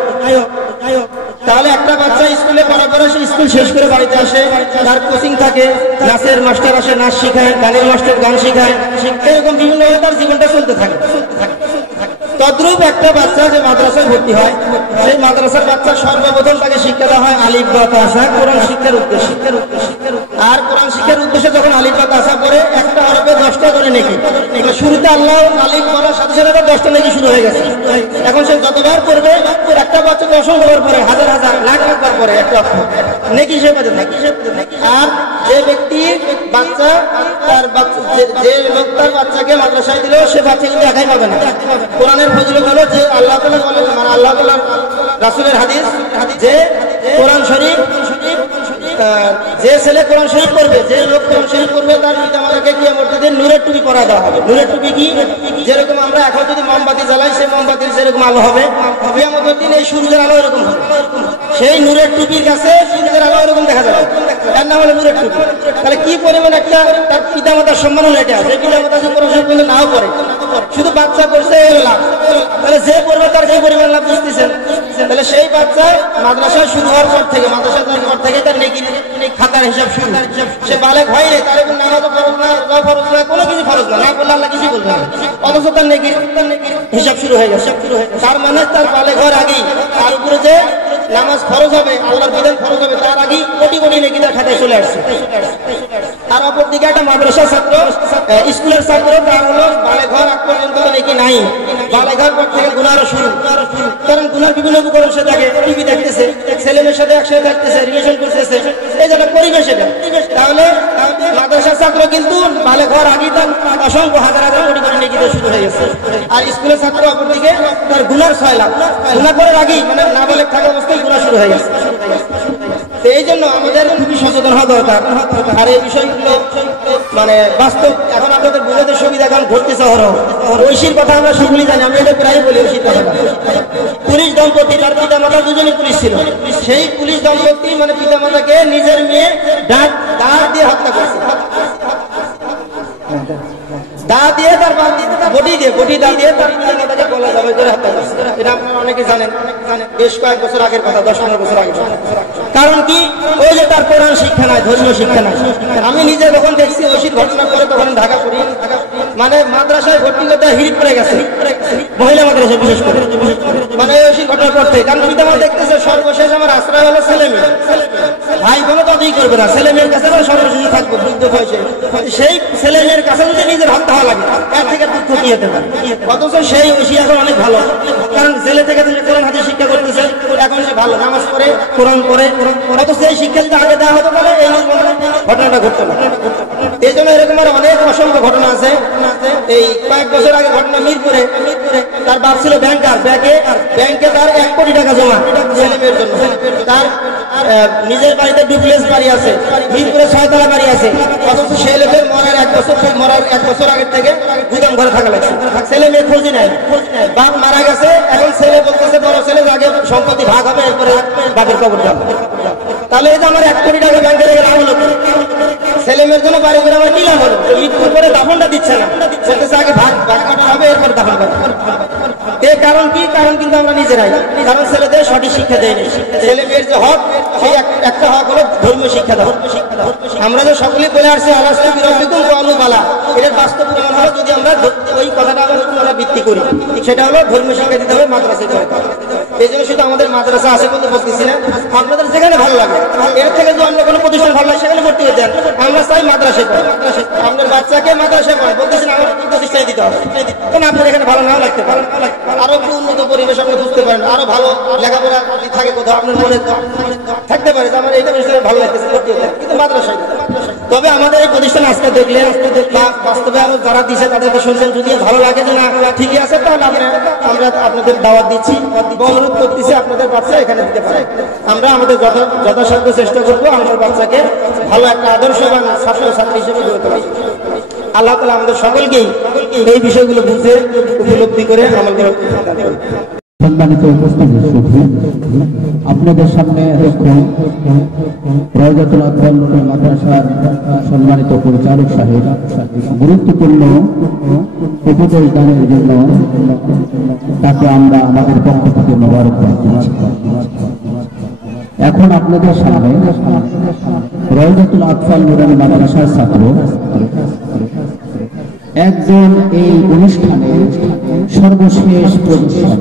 তাহলে একটা বাচ্চা স্কুলে পড়ার পরে সে স্কুল শেষ করে বাড়িতে আসে, তার কোচিং থাকে, নাচের মাস্টার আসে নাচ শিখায়, গানের মাস্টার গান শিখায়, এরকম বিভিন্নভাবে তার জীবনটা চলতে থাকে। তদ্রূপ একটা বাচ্চা যে মাদ্রাসায় ভর্তি হয়, সেই মাদ্রাসার বাচ্চা সর্বপ্রথম তাকে শিক্ষা দেওয়া হয় আলিফ বা তাসা, কোরআন শিক্ষার উদ্দেশ্যে। আর কোরআন শিক্ষার উদ্দেশ্যে যখন আলিফ বা তাসা পড়ে, একটা হরফে 10টা করে নেকি। শুরুতে আল্লাহ আলিফ বলার সাথে সাথে 10টা নেকি শুরু হয়ে গেছে। এখন সে যতবার করবে, একটা বাচ্চা 100 বার পরে, হাজার হাজার লাখ লাখ বার পরে একটা অর্থ নেকি হিসেবে নাকি। আর যে ব্যক্তি বাচ্চা তার যে লোক তার বাচ্চাকে মাদ্রাসায় দিল, সে বাচ্চা কিন্তু একাই পাবে না। কোরআনের ফজিলত হলো যে আল্লাহ তাআলা বলেন, মানে আল্লাহ তাআলা রাসূলের হাদিস, যে কোরআন শরীফ, যে ছেলে কোরআন শরীফ পড়বে, যে লোক কোরআন শরীফ পড়বে, তার পিতামাতাকে কিয়ামতের দিন নূরের টুপি পরা দেওয়া হবে। নূরের টুপি কি? যেরকম আমরা এখন যদি মোমবাতি জ্বালাই, সেই মোমবাতির যেরকম আলো হবে, কিয়ামতের দিন এই সূর্যের আলো এরকম হবে। সেই নূরের টুপির কাছে সূর্যের আলো এরকম দেখা যাবে, তার নাম হলো নূরের টুপি। তাহলে কি পরিমাণ একটা তার পিতামাতার সম্মান হলো এটা, যে পিতামাতা যে কোরআন শরীফ পড়লে নাও পড়ে, শুধু বাচ্চা পড়ছে এর লাভ। তাহলে যে পড়বে তার যে পরিমাণ লাভ বুঝতেছেন। তাহলে সেই বাচ্চা মাদ্রাসা শুরু হওয়ার পর থেকে, মাদ্রাসা যাওয়ার পর থেকে তার নেকির খাতার হিসাব শুরু। সে বালেগ হয় নাই, তার এখন নামাজও ফরজ না, রোজা ফরজ না, কোনো কিছু ফরজ না, না করলে আল্লাহ কিছু বলবে না, অথচ তার নেকির হিসাব শুরু হয়ে গেছে। তার মানে তার বালেগ হওয়ার আগেই তার উপরে যে নামাজ ফরজ হবে, আল্লাহর বিধান ফরজ হবে, তার আগেই কোটি কোটি নেকি তার খাতায় চলে আসছে। আর অপর দিকে একটা মাদ্রাসার ছাত্র, স্কুলের ছাত্র, তার হলো বালেগ হওয়ার আগ পর্যন্ত নেকি নাই, বালেগ হওয়ার পর থেকে গুনাহ শুরু। কারণ গুনার বিভিন্ন উপকরণ সে দেখে, টিভি দেখতেছে, ছেলেমেয়ের সাথে একসাথে থাকতেছে, রিলেশন করতেছে, এই যেটা পরিবেশ এটা। তাহলে মাদ্রাসার ছাত্র কিন্তু বালেগ হওয়ার আগেই তার অসংখ্য হাজার হাজার কোটি কোটি নেকি শুরু হয়ে গেছে। আর স্কুলের ছাত্র অপর দিকে তার গুনার 6 লাখ, গুনাহ করার আগেই মানে না বালেগ থাকা অবস্থায় গুনাহ শুরু হয়ে গেছে। এই জন্য আমাদের খুবই সচেতন হওয়া দরকার। আর এই বিষয়গুলো মানে বাস্তব এখন আপনাদের বুঝাতে সুবিধা এখন ঘটতেছে। ঐশীর কথা আমরা সকলেই জানি, আমি এটা প্রায় বলি ঐশীর কথা। পুলিশ দম্পতি, তার পিতা মাতা দুজনই পুলিশ ছিল। সেই পুলিশ দম্পতি মানে পিতা মাতাকে নিজের মেয়ে দাঁত দিয়ে হত্যা করছে, দা দিয়ে তার বটি দা দিয়ে তার পিতা মাতাকে গলা জবাই করে হত্যা করছে। এটা আপনারা অনেকে জানেন, বেশ কয়েক বছর আগের কথা, 10-15 বছর আগে। কারণ কি? ওই যে তার কোরআন শিক্ষা নাই, ধর্মীয় শিক্ষা নাই। আমি নিজে যখন দেখছি ঐশীর ঘটনার পরে, তখন ঢাকা পড়ি, মানে মাদ্রাসায় ভর্তি করতে হিড়িক পড়ে গেছে, মহিলা মাদ্রাসায় বিশেষ করে, মানে ঐশীর ঘটনার পর থেকে। কারণ পিতা মা দেখতেছে সর্বশেষ আমার আশ্রয় হলো ছেলে মেয়ে, ভাই কোনো তাদেরই করবে না, ছেলে মেয়ের কাছে সর্বশেষ থাকবো বৃদ্ধ বয়সে। সেই ছেলে মেয়ের কাছে যদি নিজের হাত হওয়া লাগে, এর থেকে দুঃখ কি হতে পারে? অথচ সেই ঐশী এখন অনেক ভালো, কারণ ছেলে থেকে কোরআন হাদিস শিক্ষা করতেছে, এখন সে ভালো নামাজ পড়ে, কোরআন পড়ে। অথচ এই শিক্ষা যদি আগে দেওয়া হতে পারে, এই ঘটনাটা ঘটতো না। এই জন্য এরকম আর অনেক অসংখ্য ঘটনা আছে। এই কয়েক বছর আগে ঘটনা মিরপুরে তার বাপ ছিল ব্যাংকার, ব্যাংকে তার 1 কোটি টাকা জমা ছেলে মেয়ের জন্য। তার নিজের বাড়িতে ডুপ্লেক্স বাড়ি আছে, মিরপুরে 6 তলা বাড়ি আছে, অথচ ছেলেদের মরার 1 বছর আগের থেকে গুদাম ঘরে থাকা লাগছে। ছেলে মেয়ে খোঁজই নাই, বাপ মারা গেছে, এখন ছেলে বলতেছে বড় ছেলে আগে সম্পত্তি ভাগ হবে, এরপরে বাপের কবর যাবে। তাহলে এই যে আমার 1 কোটি টাকা ব্যাংকে রেখে লাভ হলো, ছেলে মেয়ের জন্য বাড়ি করে আমার নিলাম হলো, মৃত্যুর পরে দাফনটা দিচ্ছে না, বলতেছে আগে ভাগ কাটা হবে, এরপরে দাফন করবে। এর কারণ কি? কারণ কিন্তু আমরা নিজেরাই, কারণ ছেলেদের সঠিক শিক্ষা দেয়নি। ছেলে মেয়ের যে হক, সেই একটা হক হলো ধর্মীয় শিক্ষা দেওয়া। আমরা যে সকলেই বলে আসছি আলাস্তা বিরব্বিকুম ক্বালু বালা, এর বাস্তব প্রমাণ হলো যদি আমরা ওই কথাটা আমরা ভিত্তি করি, সেটা হলো ধর্মীয় শিক্ষা দিতে হবে মাদ্রাসায় করে। এই জন্য শুধু আমাদের মাদ্রাসা আছে বলতে বলতেছি না, আপনাদের যেখানে ভালো লাগে, এর থেকে যদি অন্য কোনো প্রতিষ্ঠান ভালো লাগে সেখানে ভর্তি হয়ে যান। আমরা চাই মাদ্রাসায় পড়ে, আপনার বাচ্চাকে মাদ্রাসায় পড়ে, বলতেছেন আমার প্রতিষ্ঠানে দিতে হবে, কারণ আপনার এখানে ভালো নাও লাগতে পারে, আরো একটু উন্নত পরিবেশ আপনি বুঝতে পারেন, আরো ভালো লেখাপড়া থাকে কোথাও আপনার মনে থাকতে পারে যে আমার এইটা বিষয়ে ভালো লাগতেছে, ভর্তি হতে, কিন্তু মাদ্রাসায়। তবে আমাদের এই প্রতিষ্ঠান আজকে দেখলেন, বাস্তবে আরো যারা দিচ্ছে তাদেরকে শুনছেন, যদি ভালো লাগে যে না ঠিকই আছে, তাহলে আমরা আপনাদের দাওয়াত দিচ্ছি, অনুরোধ করতেছি আপনাদের বাচ্চা এখানে দিতে পারে। আমরা আমাদের যথাসাধ্য চেষ্টা করবো আমাদের বাচ্চাকে ভালো একটা আদর্শবান ছাত্র ছাত্রী হিসেবে গড়ে তোলা। আল্লাহ তাআলা আমাদের সকলকেই এই বিষয়গুলো বুঝে উপলব্ধি করে আমল করার তৌফিক দান করুন। সম্মানিত উপস্থিতি, আপনাদের সামনে রওজাতুল আতফাল নূরানী মাদ্রাসার সম্মানিত পরিচালক সাহেব গুরুত্বপূর্ণ উপদেশ দানের জন্য তাকে আমরা আমাদের পক্ষ থেকে মোবারকবাদ দিচ্ছি। এখন আপনাদের সামনে রওজাতুল আতফাল নূরানী মাদ্রাসার ছাত্র একজন এই অনুষ্ঠানে সর্বশেষ প্রদর্শন,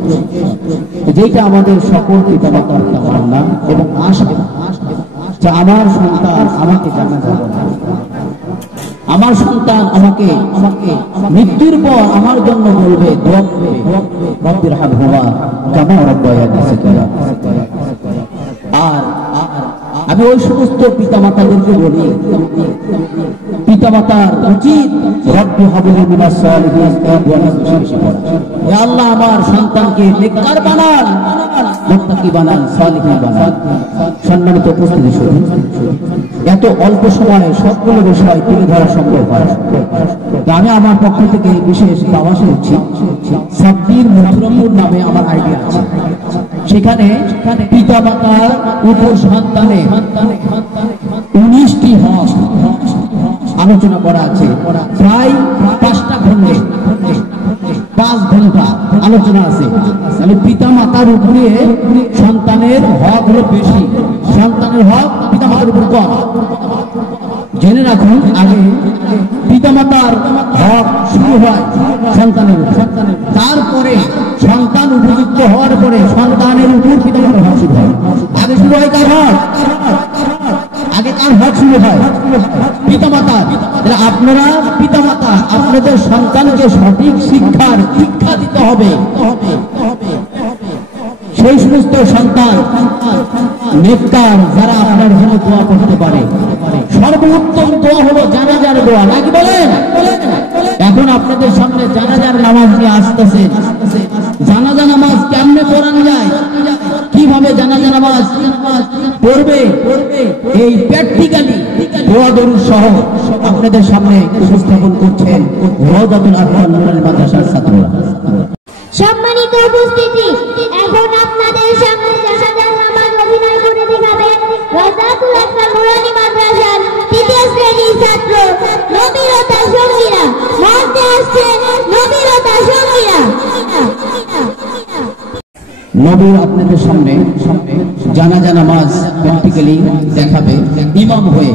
যেটা আমাদের সকল পিতামাতার কামনা এবং আশা যে আমার সন্তান আমাকে জানা যাবে না, আমার সন্তান আমাকে মৃত্যুর পর আমার জন্য বলবে দোয়া করবে রব্বির হামহুমা কামা রাব্বায়ানি সগীরা। আর আমি ওই সমস্ত পিতামাতাদেরকে বলি, পিতামাতার উচিত রব্বি হাবলি মিনাস সালিহিন দোয়া বেশি পড়া। হে আল্লাহ আমার সন্তানকে নেককার বানান, মুত্তাকি বানান, সালিহ বানান। সম্মানিত উপস্থিতি, এত অল্প সময়ে সবগুলো বিষয় তুলে ধরা সম্ভব হয়। আমি আমার পক্ষ থেকে বিশেষ দাওয়াত দিচ্ছি। সাব্বির মথুরাপুর নামে আমার আইডিয়া আছে, সেখানে পিতা মাতার উপর সন্তানের 19টি হক আলোচনা করা আছে। প্রায় 5টা খণ্ডে 5 ঘন্টা আলোচনা আছে। তাহলে পিতা মাতার উপরে সন্তানের হক হলো বেশি, সন্তানের হক পিতা মাতার উপর কম। জেনে রাখুন, আগে পিতা মাতার হক শুরু হয় সন্তানের উপর, তারপরে সন্তান উপযুক্ত হওয়ার পরে সন্তানের উপর পিতা মাতার হক শুরু হয়। আগে শুরু হয় কার হক? আগে কার হক শুরু হয়? পিতা মাতা। আপনারা পিতা মাতা আপনাদের সন্তানকে সঠিক শিক্ষা দিতে হবে। সেই সমস্ত সন্তান নেককার যারা আপনার জন্য দোয়া করতে পারে। সর্বোত্তম দোয়া হলো জানাজার দোয়া, নাকি বলেন? এখন আপনাদের সামনে জানাজার নামাজ নিয়ে আসতেছে। জানাজা নামাজ কেমনে পড়ানো যায়, কিভাবে জানাজা নামাজ পড়বে, এই প্র্যাকটিক্যালি দোয়া দরুদ সহ আপনাদের সামনে উপস্থাপন করছেন রওজাতুল আতফাল নূরানী মাদ্রাসার ছাত্ররা। সম্মানিত উপস্থিতি, এখন আপনাদের সামনে জানাজার নামাজ অভিনয় করে দেখাবে রওজাতুল আতফাল নূরানী মাদ্রাসার 3য় শ্রেণীর ছাত্র নবীরতা সঙ্গীরা। মঞ্চে আসছেন নবীরতা সঙ্গীরা। নবীর আপনাদের সামনে জানাজা নামাজ প্র্যাকটিক্যালি দেখাবে ইমাম হয়ে।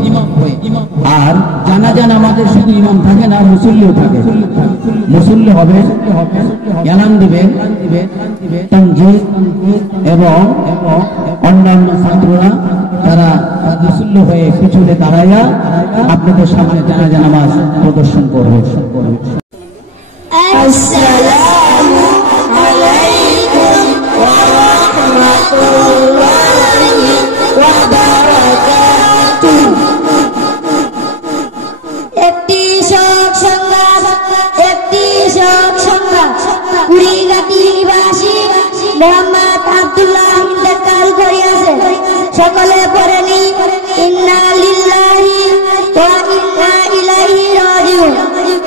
আর জানাজা নামাজের শুধু ইমাম থাকে না, মুসল্লিও থাকে। মুসল্লি হবে, এলান দিবেন, তানজিদ এবং অন্যান্য ছাত্ররা তারা মুসল্লি হয়ে পিছনে দাঁড়াইয়া আপনাদের সামনে জানাজা নামাজ প্রদর্শন করবে। আসসালামু আলাইকুম ওয়া রাহমাতুল্লাহি ওয়া বারাকাতুহু। একটি শোক সংবাদ, কুড়িগ্রাম জাতি নিবাসী মোহাম্মদ আব্দুল্লাহ ইন্তেকাল করিয়াছে। সকলে পড়েনি ইন্না লিল্লাহি ওয়া ইন্না ইলাইহি রাজিউন।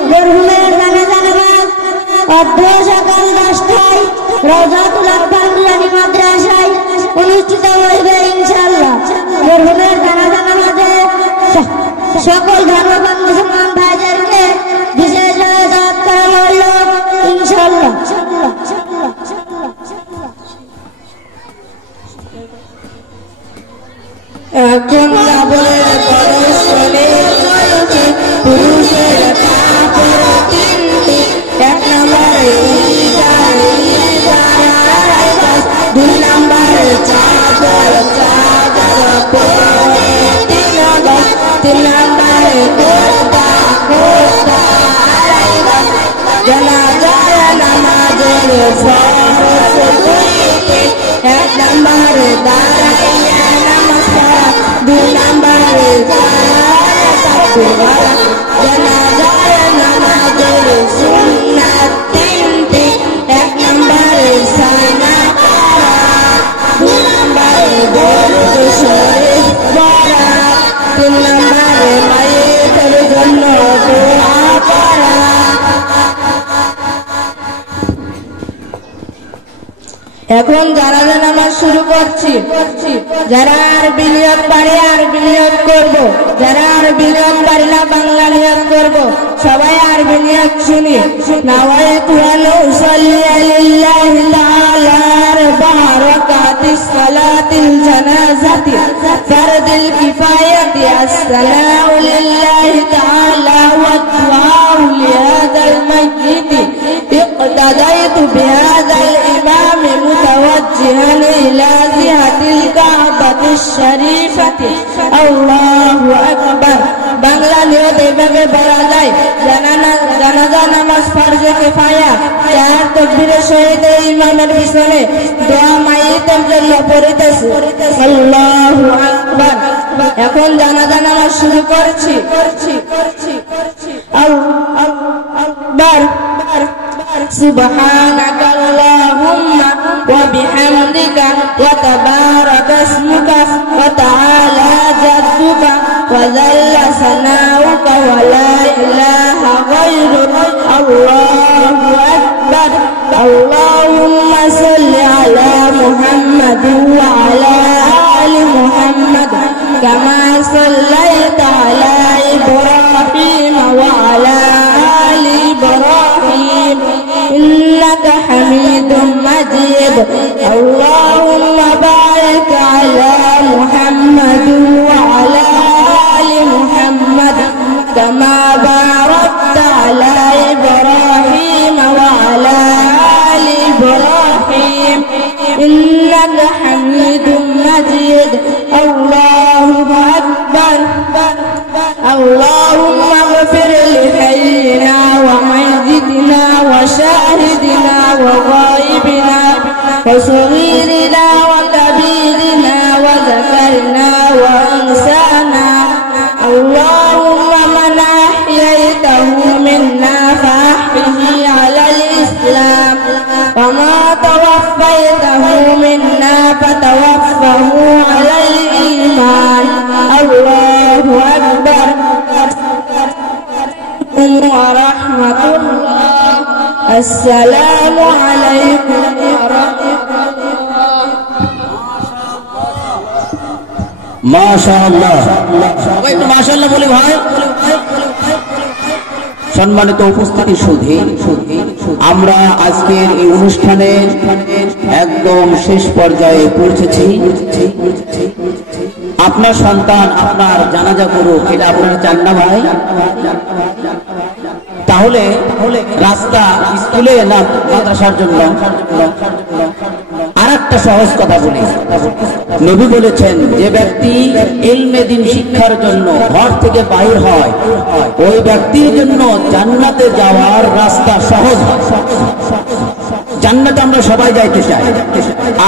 মরহুমের জানাজা নামাজ অর্ধ সকাল 10টায় রওজাতুল আতফাল নুরানী মাদ্রাসায় অনুষ্ঠিত হইবে ইনশাআল্লাহ। মরহুমের জানাজা নামাজে সকল ধর্মপ্রাণ মুসলমান ভাইদেরকে বিশেষ দাওয়াত করা হইল ইনশাআল্লাহ। এখন কাপড়ের পরশ চলে পুরুষের কাপড় তিনটি, 1 নম্বরে দুই নম্বরে চাদর পরে 3 নম্বরে কোটা জানাজার নামাজের ফরজ দুইটি, 1 নম্বরে দাঁড়াইয়া নামাজ পড়া, 2 নম্বরে জানাজার নামাজের সুন্নাত তিনটি, 1 নম্বরে সানা পড়া, 2 নম্বরে দরুদ শরীফ পড়া, 3 নম্বরে মায়ের জন্য দোয়া করা। এখন জানাজা নামাজ শুরু করছি। যারা আর বিনিয়োগ পারে আর বিনিয়োগ করব, যারা আর বিনিয়োগ পারে না বাংলা নিয়োগ করব। সবাই আর বিনিয়োগ শুনি। নাওয়াইতু আন উসাল্লি লিল্লাহি তাআলা বারাকাতিস সালাতিল জানাজাতি ফারদুল কিফায়াতি আসসালামু লিল্লাহি তাআলা ওয়া দুআউ লিহাদাল মাইয়িত اقتديت بهذا الإمام متوجها إلى جهة الكعبة الشريفة الله أكبر। বাংলা নিয়ত এইভাবে বলা যায়, জানাজা নামাজ ফরজে কিফায়া, 4 তাকবীরের সহিত ইমামের পিছনে দোয়া মাইয়িতের জন্য পড়িতেছি আল্লাহু আকবার। এখন জানাজা নামাজ শুরু করছি। আকবার সুবহানাকা আল্লাহুম্মা ওয়া বিহামদিকা ওয়া তাবারাকা ইসমুকা ওয়া তাআলা জাদ্দুকা ওয়া জাল্লা সানাউকা ওয়া লা ইলাহা গায়রুকা আল্লাহু আকবার। আল্লাহুম্মা সাল্লি আলা মুহাম্মাদিন ওয়া আলা আলি মুহাম্মাদ কামা সাল্লাইতা আলা ইব্রাহিম ওয়া আলা আলি ইব্রাহিম إنك حميد مجيد। اللهم بارك على محمد وعلى آل محمد كما باركت على إبراهيم وعلى آل إبراهيم إنك حميد مجيد। الله أكبر। اللهم اغفر لحينا وميتنا وشاهدنا وغائبنا وصغيرنا وكبيرنا وذكرنا وأنثانا. اللهم من أحييته منا فأحيه على الإسلام، وما توفيته منا فتوفه على الإيمان. الله أكبر ورحمة الله। السلام عليكم ورحمة الله। মাশাআল্লাহ, সবাই একটু মাশাআল্লাহ বলি ভাই। সম্মানিত উপস্থিতি সুধী, আমরা আজকের এই অনুষ্ঠানে একদম শেষ পর্যায়ে পৌঁছেছি। আপনার সন্তান আপনার জানাজা করুক, এটা আপনারা চান না ভাই? তাহলে রাস্তা স্কুলে না মাদ্রাসার জন্য? আর একটা সহজ কথা বলি, নবী বলেছেন যে ব্যক্তি ইলমে দ্বীন শিক্ষার জন্য ঘর থেকে বাহির হয়, ওই ব্যক্তির জন্য জান্নাতে যাওয়ার রাস্তা সহজ। জান্নাতে আমরা সবাই যাইতে চাই,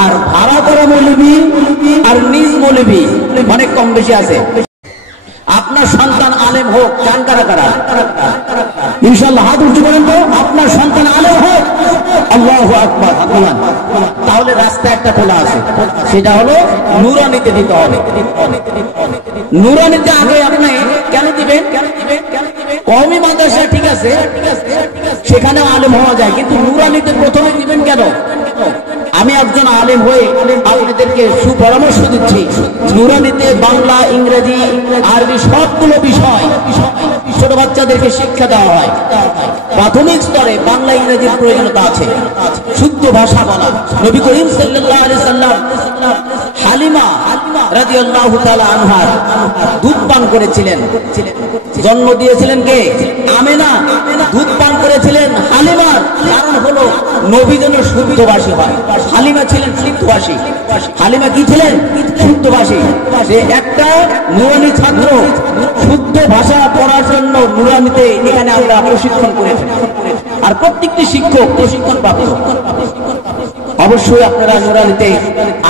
আর ভাড়া করা মৌলবি আর নিজ মৌলবি অনেক কম বেশি আছে। আপনার সন্তান আলেম হোক, চান কারা কারা? ইনশাআল্লাহ হাত উঁচু করেন তো, আপনার সন্তান আলেম হয়। আল্লাহু আকবার। তাহলে রাস্তা একটা খোলা আছে, সেটা হলো নুরানিতে দিতে হবে। নুরানিতে আগে আপনি কেন দিবেন? কওমি মাদ্রাসা ঠিক আছে, সেখানেও আলেম হওয়া যায়, কিন্তু নুরানিতে প্রথমে দিবেন কেন? আমি একজন আলেম হয়ে আপনাদেরকে সুপরামর্শ দিচ্ছি, নুরানিতে বাংলা, ইংরেজি, আরবি সবগুলো বিষয় ছোট বাচ্চাদেরকে শিক্ষা দেওয়া হয়। প্রাথমিক স্তরে বাংলা ইংরেজির প্রয়োজনীয়তা আছে, শুদ্ধ ভাষা বলা। নবী করিম সাল্লাল্লাহু আলাইহি সাল্লাম হালিমা রাদিয়াল্লাহু তাআলা আনহার দুধ পান করেছিলেন। জন্ম দিয়েছিলেন কে? আমেনা। দুধ পান করেছিলেন হালিমার, কারণ হলো নবী যেন শুদ্ধভাষী হয়। হালিমা ছিলেন শুদ্ধভাষী। হালিমা কি ছিলেন? শুদ্ধভাষী। যে একটা নুরানি ছাত্র শুদ্ধ ভাষা পড়ার জন্য নুরানিতে এখানে আমরা প্রশিক্ষণ করেছি, আর প্রত্যেকটি শিক্ষক প্রশিক্ষণ প্রাপ্ত। অবশ্যই আপনারা নুরানিতে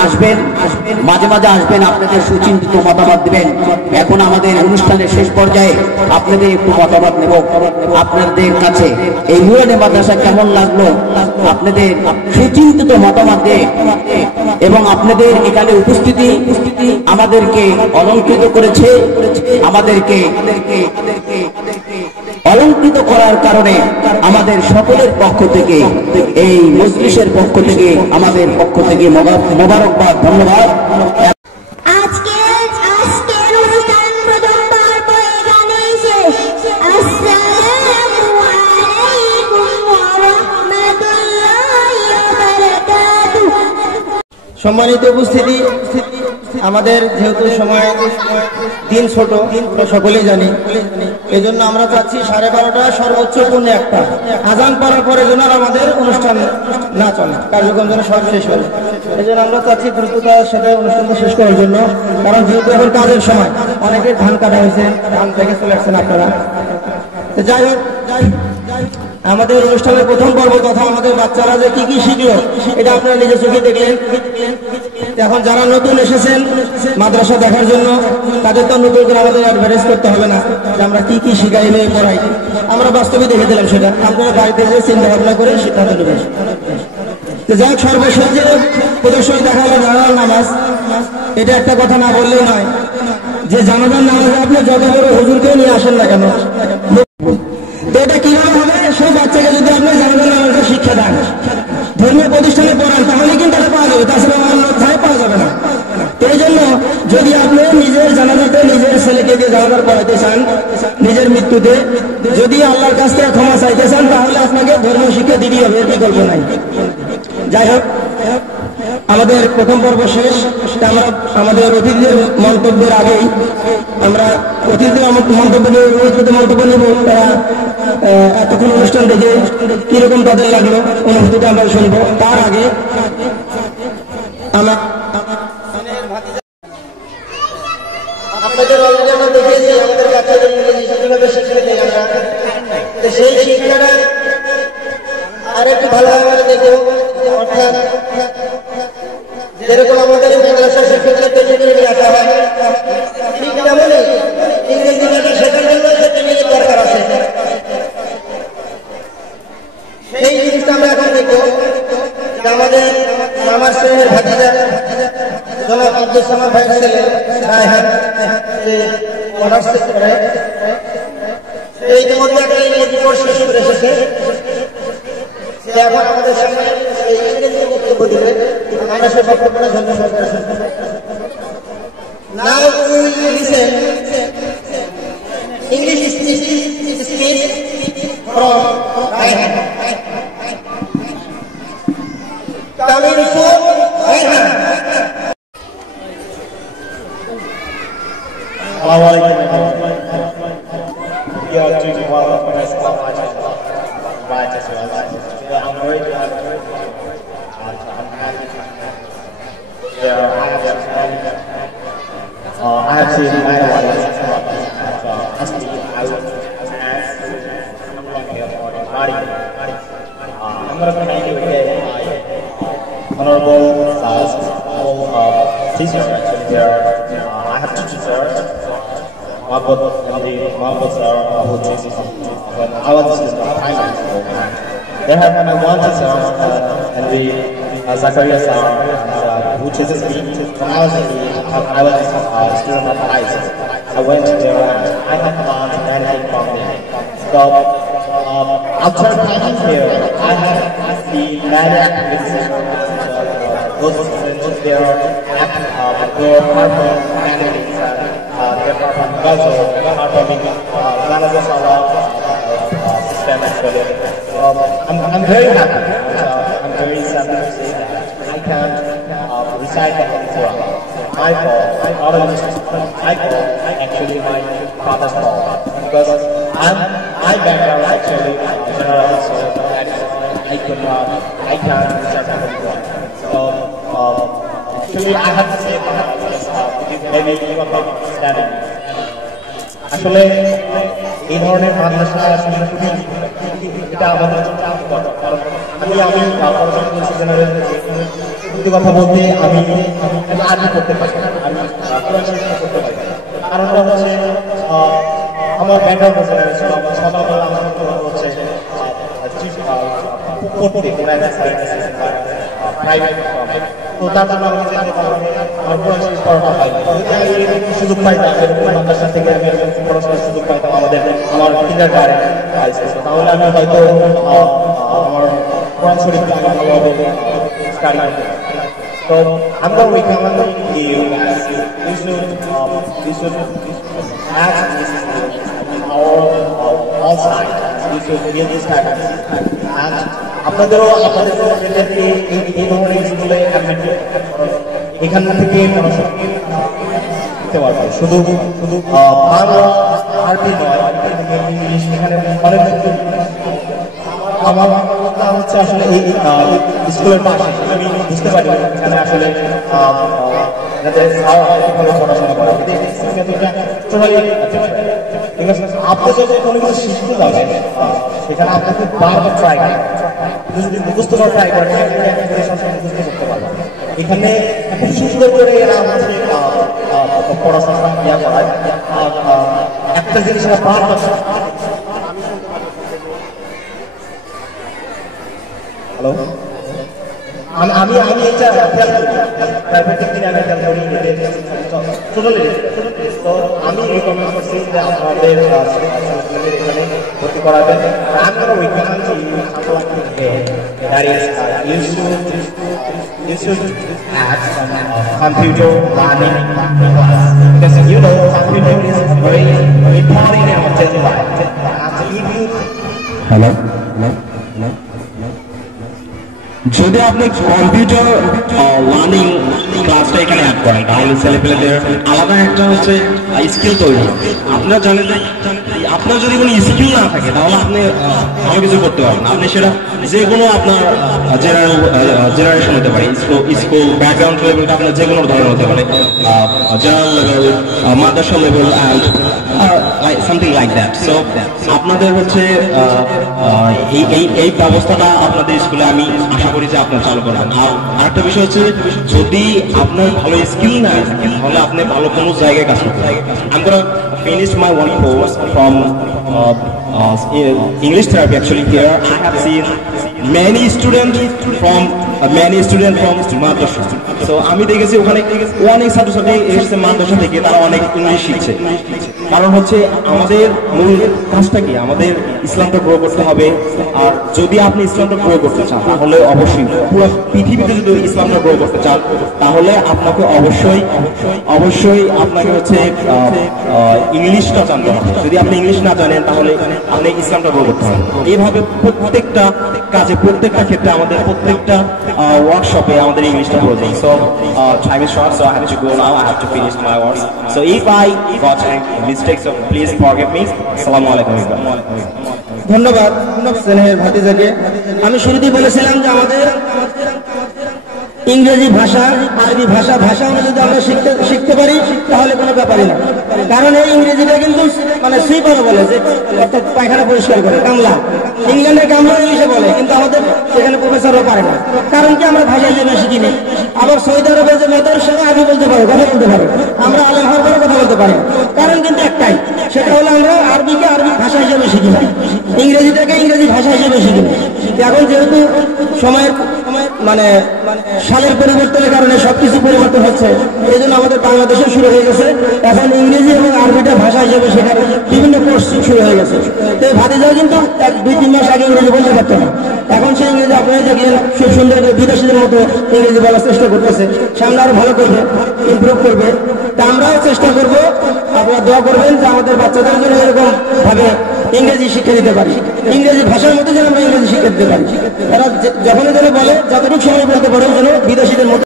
আসবেন, মাঝে মাঝে আসবেন, আপনাদের সুচিন্তিত মতামত দিবেন। এখন আমাদের অনুষ্ঠানের শেষ পর্যায়ে আপনাদের একটু মতামত নেব। আপনাদের কাছে এই নুরানি মাদ্রাসা কেমন লাগলো আপনাদের সুচিন্তিত মতামত দিয়ে, এবং আপনাদের এখানে উপস্থিতি আমাদেরকে অলঙ্কৃত করেছে। আমাদেরকে অলঙ্কৃত করার কারণে আমাদের সকলের পক্ষ থেকে, এই মজলিসের পক্ষ থেকে, আমাদের পক্ষ থেকে মোবারকবাদ, ধন্যবাদ। আজকের অনুষ্ঠান প্রথম পর্ব এখানেই শেষ। আসসালামু আলাইকুম ওয়া রাহমাতুল্লাহি ওয়া বারাকাতুহু। সম্মানিত উপস্থিতি, আমাদের যেহেতু সময় দিন ছোট, আমরা সকলেই জানি, এই জন্য আমরা চাচ্ছি 12:30 সর্বোচ্চ পৌনে 1টা আজান পড়ার পরে যেন আমাদের অনুষ্ঠান না চলে, কার্যক্রম যেন সব শেষ হয়। এই জন্য আমরা চাচ্ছি দ্রুততার সাথে অনুষ্ঠানটা শেষ করার জন্য, কারণ যেহেতু এখন কাজের সময়, অনেকের ধান কাটা হয়েছে, ধান থেকে চলে আসছেন আপনারা। যাই হোক, আমাদের অনুষ্ঠানের প্রথম পর্ব তথা আমাদের বাচ্চারা যে কি কি শিখলো এটা আপনারা নিজের চোখে দেখলেন। এখন যারা নতুন এসেছেন মাদ্রাসা দেখার জন্য, তাদের তো নতুন করে আমাদের অ্যাডভার্টাইজ করতে হবে না যে আমরা কি কি শিখাই পড়াই, আমরা বাস্তবে দেখে দিলাম। সেটা আপনারা বাড়িতে যে চিন্তা ভাবনা করে সিদ্ধান্ত নেবেন। যাই হোক, সর্বশেষ যে প্রদর্শনী দেখা হলো জানাজার নামাজ, এটা একটা কথা না বললেই নয় যে জানাজার নামাজে আপনি যত বড় হুজুরকেও নিয়ে আসেন না কেন, এটা কিভাবে হবে? সেই বাচ্চাকে যদি আপনি জানাজার নামাজের শিক্ষা দেন, ধর্মীয় প্রতিষ্ঠানে পড়ান, তাহলে কিন্তু এটা পাওয়া যাবে, তাছাড়া অন্য কোথায় পাওয়া যাবে না। এই জন্য যদি আপনি নিজের জানাজাতে নিজের ছেলেকে দিয়ে জানাজার পড়াইতে চান, নিজের মৃত্যুতে যদি আল্লাহর কাছ থেকে ক্ষমা চাইতে চান, তাহলে আপনাকে ধর্মীয় শিক্ষা দিতেই হবে, বিকল্প নাই। যাই হোক, আমাদের প্রথম পর্ব শেষ। আমরা আমাদের অতিথিদের মন্তব্যের আগেই আমরা অতিথিদের মন্তব্য নেব। তারা এতক্ষণ অনুষ্ঠান দেখে কিরকম তাদের লাগলো অনুভূতিটা আমরা শুনবো। তার আগে আপনাদের অলরেডি আমরা দেখেছি আমাদের বাচ্চাদের কিভাবে শিক্ষা দিই আমরা, সেই শিক্ষাটা আর একটু ভালোভাবে দেখবো। অর্থাৎ যেরকম আমাদের মাদ্রাসা শিক্ষকদের তৈরি করে নিয়ে আসা হয়, ঠিক তেমনই ইংরেজি ভাষা শেখার জন্য ট্রেনিংয়ের দরকার আছে। সেই জিনিসটা আমরা এখন দেখবো যে আমাদের আমার শ্রেণীর ভাতিজা জনাব আব্দুল সামাদ ভাইয়ের ছেলে রায়হান, অনার্স করে এই ইতিমধ্যে একটা ইংরেজি কোর্স শেষ করে এসেছে। এখন আমাদের সামনে এই ইংরেজি বক্তব্য দিবে, আমরা সে বক্তব্যটা ধন্যবাদ। Now we will listen English speech from Raihan. Coming from Raihan. You are doing well. That's all right as well. I'm very glad. I have seen my wife. Actually, I would ask someone here for the party. I'm going to connect you with my honorable teachers actually here. I have two teachers. Mahmoud sir, Mahmoud teachers, and I was in primary school. There have been one teacher and the Zachariah who teaches me. When I was a student of high school, I went there and I had learned anything from him. So after coming here, I had the many activities. Those students there their performing activities, their performing puzzle, performing Ganaza Salah system actually. I'm very happy. I'm very sad to say that I can recite the Holy Quran. My fault, not only my fault, actually my father's fault. Because my background actually general, so I can't recite the Holy Quran. So actually I have to say that maybe you are not understanding. আসলে এই ধরনের মাদ্রাসা আসলে এটা আমাদের আমি সত্যি কথা বলতে আমি আর্মি করতে পারি, আমি করতে পারি। কারণটা হচ্ছে আমার ব্যাকগ্রাউন্ড হচ্ছে সকালবেলা আমার হচ্ছে পড়তে প্রাইভেট, তো তার জন্য আমি যেতে পারবো আমার পড়াশোনা করাটা হয়। সুযোগ পাইতাম এরকম মাদ্রাসা থেকে আমি পড়াশোনার সুযোগ পাইতাম আমার কিন্ডারগার্টেন তাহলে আমি হয়তো আমার কোরআন শরীফটা আমি ভালোভাবে স্টাডি করতে পারি। So I'm going to recommend you guys you should ask this all sides. You should build this type of and আপনাদেরও এই ধরনের স্কুলে এখান থেকে পড়াশোনা শুধু বাংলা আরবি নয়, ইংলিশ এখানে অনেক আমার কথা হচ্ছে আসলে এই স্কুলের পাশে আমি বুঝতে পারি এখানে আসলে পড়াশোনা করা আপনি যদি কোনো কিছু শিখতে যাবেন সেখানে আপনাকে বারবার ট্রাই করেন, যদি মুখস্থ করে ট্রাই করেন মুখস্থ করতে পারবেন। এখানে খুব সুন্দর করে এরা আমাদের পড়াশোনা ইয়া করায়, একটা জিনিস বারবার হ্যালো আমি এটা প্রাইভেট থেকে আমি এটা করি টোটালি। তো আমি রিকমেন্ড করছি যে আপনাদের এখানে ভর্তি করাবেন। আমি recommend that is you should have some computer learning class because you know computer is very important in our daily life. Hello. যদি আপনি কম্পিউটার লার্নিং ক্লাসটা এখানে অ্যাড করেন তাহলে ছেলেপেলেদের আলাদা একটা হচ্ছে স্কিল তৈরি হবে। আপনারা জানেন যে আপনার যদি কোনো স্কিল না থাকে তাহলে আপনি ভালো কিছু করতে পারবেন না। আপনি সেটা যে কোনো আপনার জেনারেশন হতে পারে, স্কুল ব্যাকগ্রাউন্ড লেভেলটা আপনার যে কোনো ধরনের হতে পারে, general level, Madrasa level and something like that. So আপনাদের হচ্ছে এই ব্যবস্থাটা আপনাদের স্কুলে আমি আশা করি যে আপনার চালু করবেন। আর আরেকটা বিষয় হচ্ছে যদি আপনার ভালো স্কিল না থাকে তাহলে আপনি ভালো কোনো জায়গায় কাজ করতে পারবেন। I'm gonna finish my one course from English therapy. Actually here I have seen many students from মাদ্রাসা। তো আমি দেখেছি ওখানে অনেক ছাত্রছাত্রী এসেছে মাদ্রাসা থেকে, তারা অনেক ইংলিশ শিখছে। কারণ হচ্ছে আমাদের মূল কাজটা কি, আমাদের ইসলামটা গ্রো করতে হবে। আর যদি আপনি ইসলামটা গ্রো করতে চান তাহলে অবশ্যই পুরো পৃথিবীতে যদি ইসলামটা গ্রো করতে চান তাহলে আপনাকে অবশ্যই আপনাকে হচ্ছে ইংলিশটা জানতে হবে। যদি আপনি ইংলিশ না জানেন তাহলে আপনি ইসলামটা গ্রো করতে হবে। এইভাবে প্রত্যেকটা কাজে, প্রত্যেকটা ক্ষেত্রে, আমাদের প্রত্যেকটা ওয়ার্কশপে আমাদের ইংলিশটা প্রয়োজন। So time is short, so I have to go now, I have to finish my works. So if I got any mistakes, so please forgive me. আসসালামু আলাইকুম। ধন্যবাদ স্নেহের ভাতিজাকে। আমি শুরুতেই বলেছিলাম যে আমাদের ইংরেজি ভাষা, আরবি ভাষা আমরা যদি আমরা শিখতে পারি তাহলে কোনো ব্যাপারই না। কারণ এই ইংরেজিটা কিন্তু মানে সুইপার বলে, যে অর্থাৎ পায়খানা পরিষ্কার করে, কামলা। ইংল্যান্ডের কামলা ইংলিশে বলে, কিন্তু আমাদের সেখানে প্রফেসরও পারে না। কারণ কি, আমরা ভাষা হিসেবে শিখিনি। আবার সৌদি আরবে যে মাদ্রাসা আরবি বলতে পারে, কথা বলতে পারে, আমরা আলেম হওয়ার পরে কথা বলতে পারি। কারণ কিন্তু একটাই, সেটা হলো আমরা আরবিকে আরবি ভাষা হিসেবে শিখি না। হিসেবে শিখি। এখন যেহেতু সময়ের মানে সালের পরিবর্তনের কারণে সবকিছু পরিবর্তন হচ্ছে, এই জন্য আমাদের বাংলাদেশে শুরু হয়ে গেছে এখন ইংরেজি এবং আরবিটা ভাষা হিসেবে শেখার বিভিন্ন কোর্স শুরু হয়ে গেছে। তো ভাতিজাও কিন্তু 2-3 মাস আগে ইংরেজি বলতে পারতো না, এখন সেই ইংরেজি আপনারা দেখলেন খুব সুন্দর করে বিদেশিদের মতো ইংরেজি বলার চেষ্টা করতেছে, সামনে আরো ভালো করবে, ইমপ্রুভ করবে। তা আমরাও চেষ্টা করবো, আপনারা দোয়া করবেন যে আমাদের বাচ্চাদের জন্য এরকম ভাবে ইংরেজি শিক্ষা দিতে পারি, ইংরেজি ভাষার মধ্যে যেন আমরা ইংরেজি শিক্ষা দিতে পারি। তারা যখনই যেন বলে যতটুকু সময় বলতে পারে যেন বিদেশিদের মতো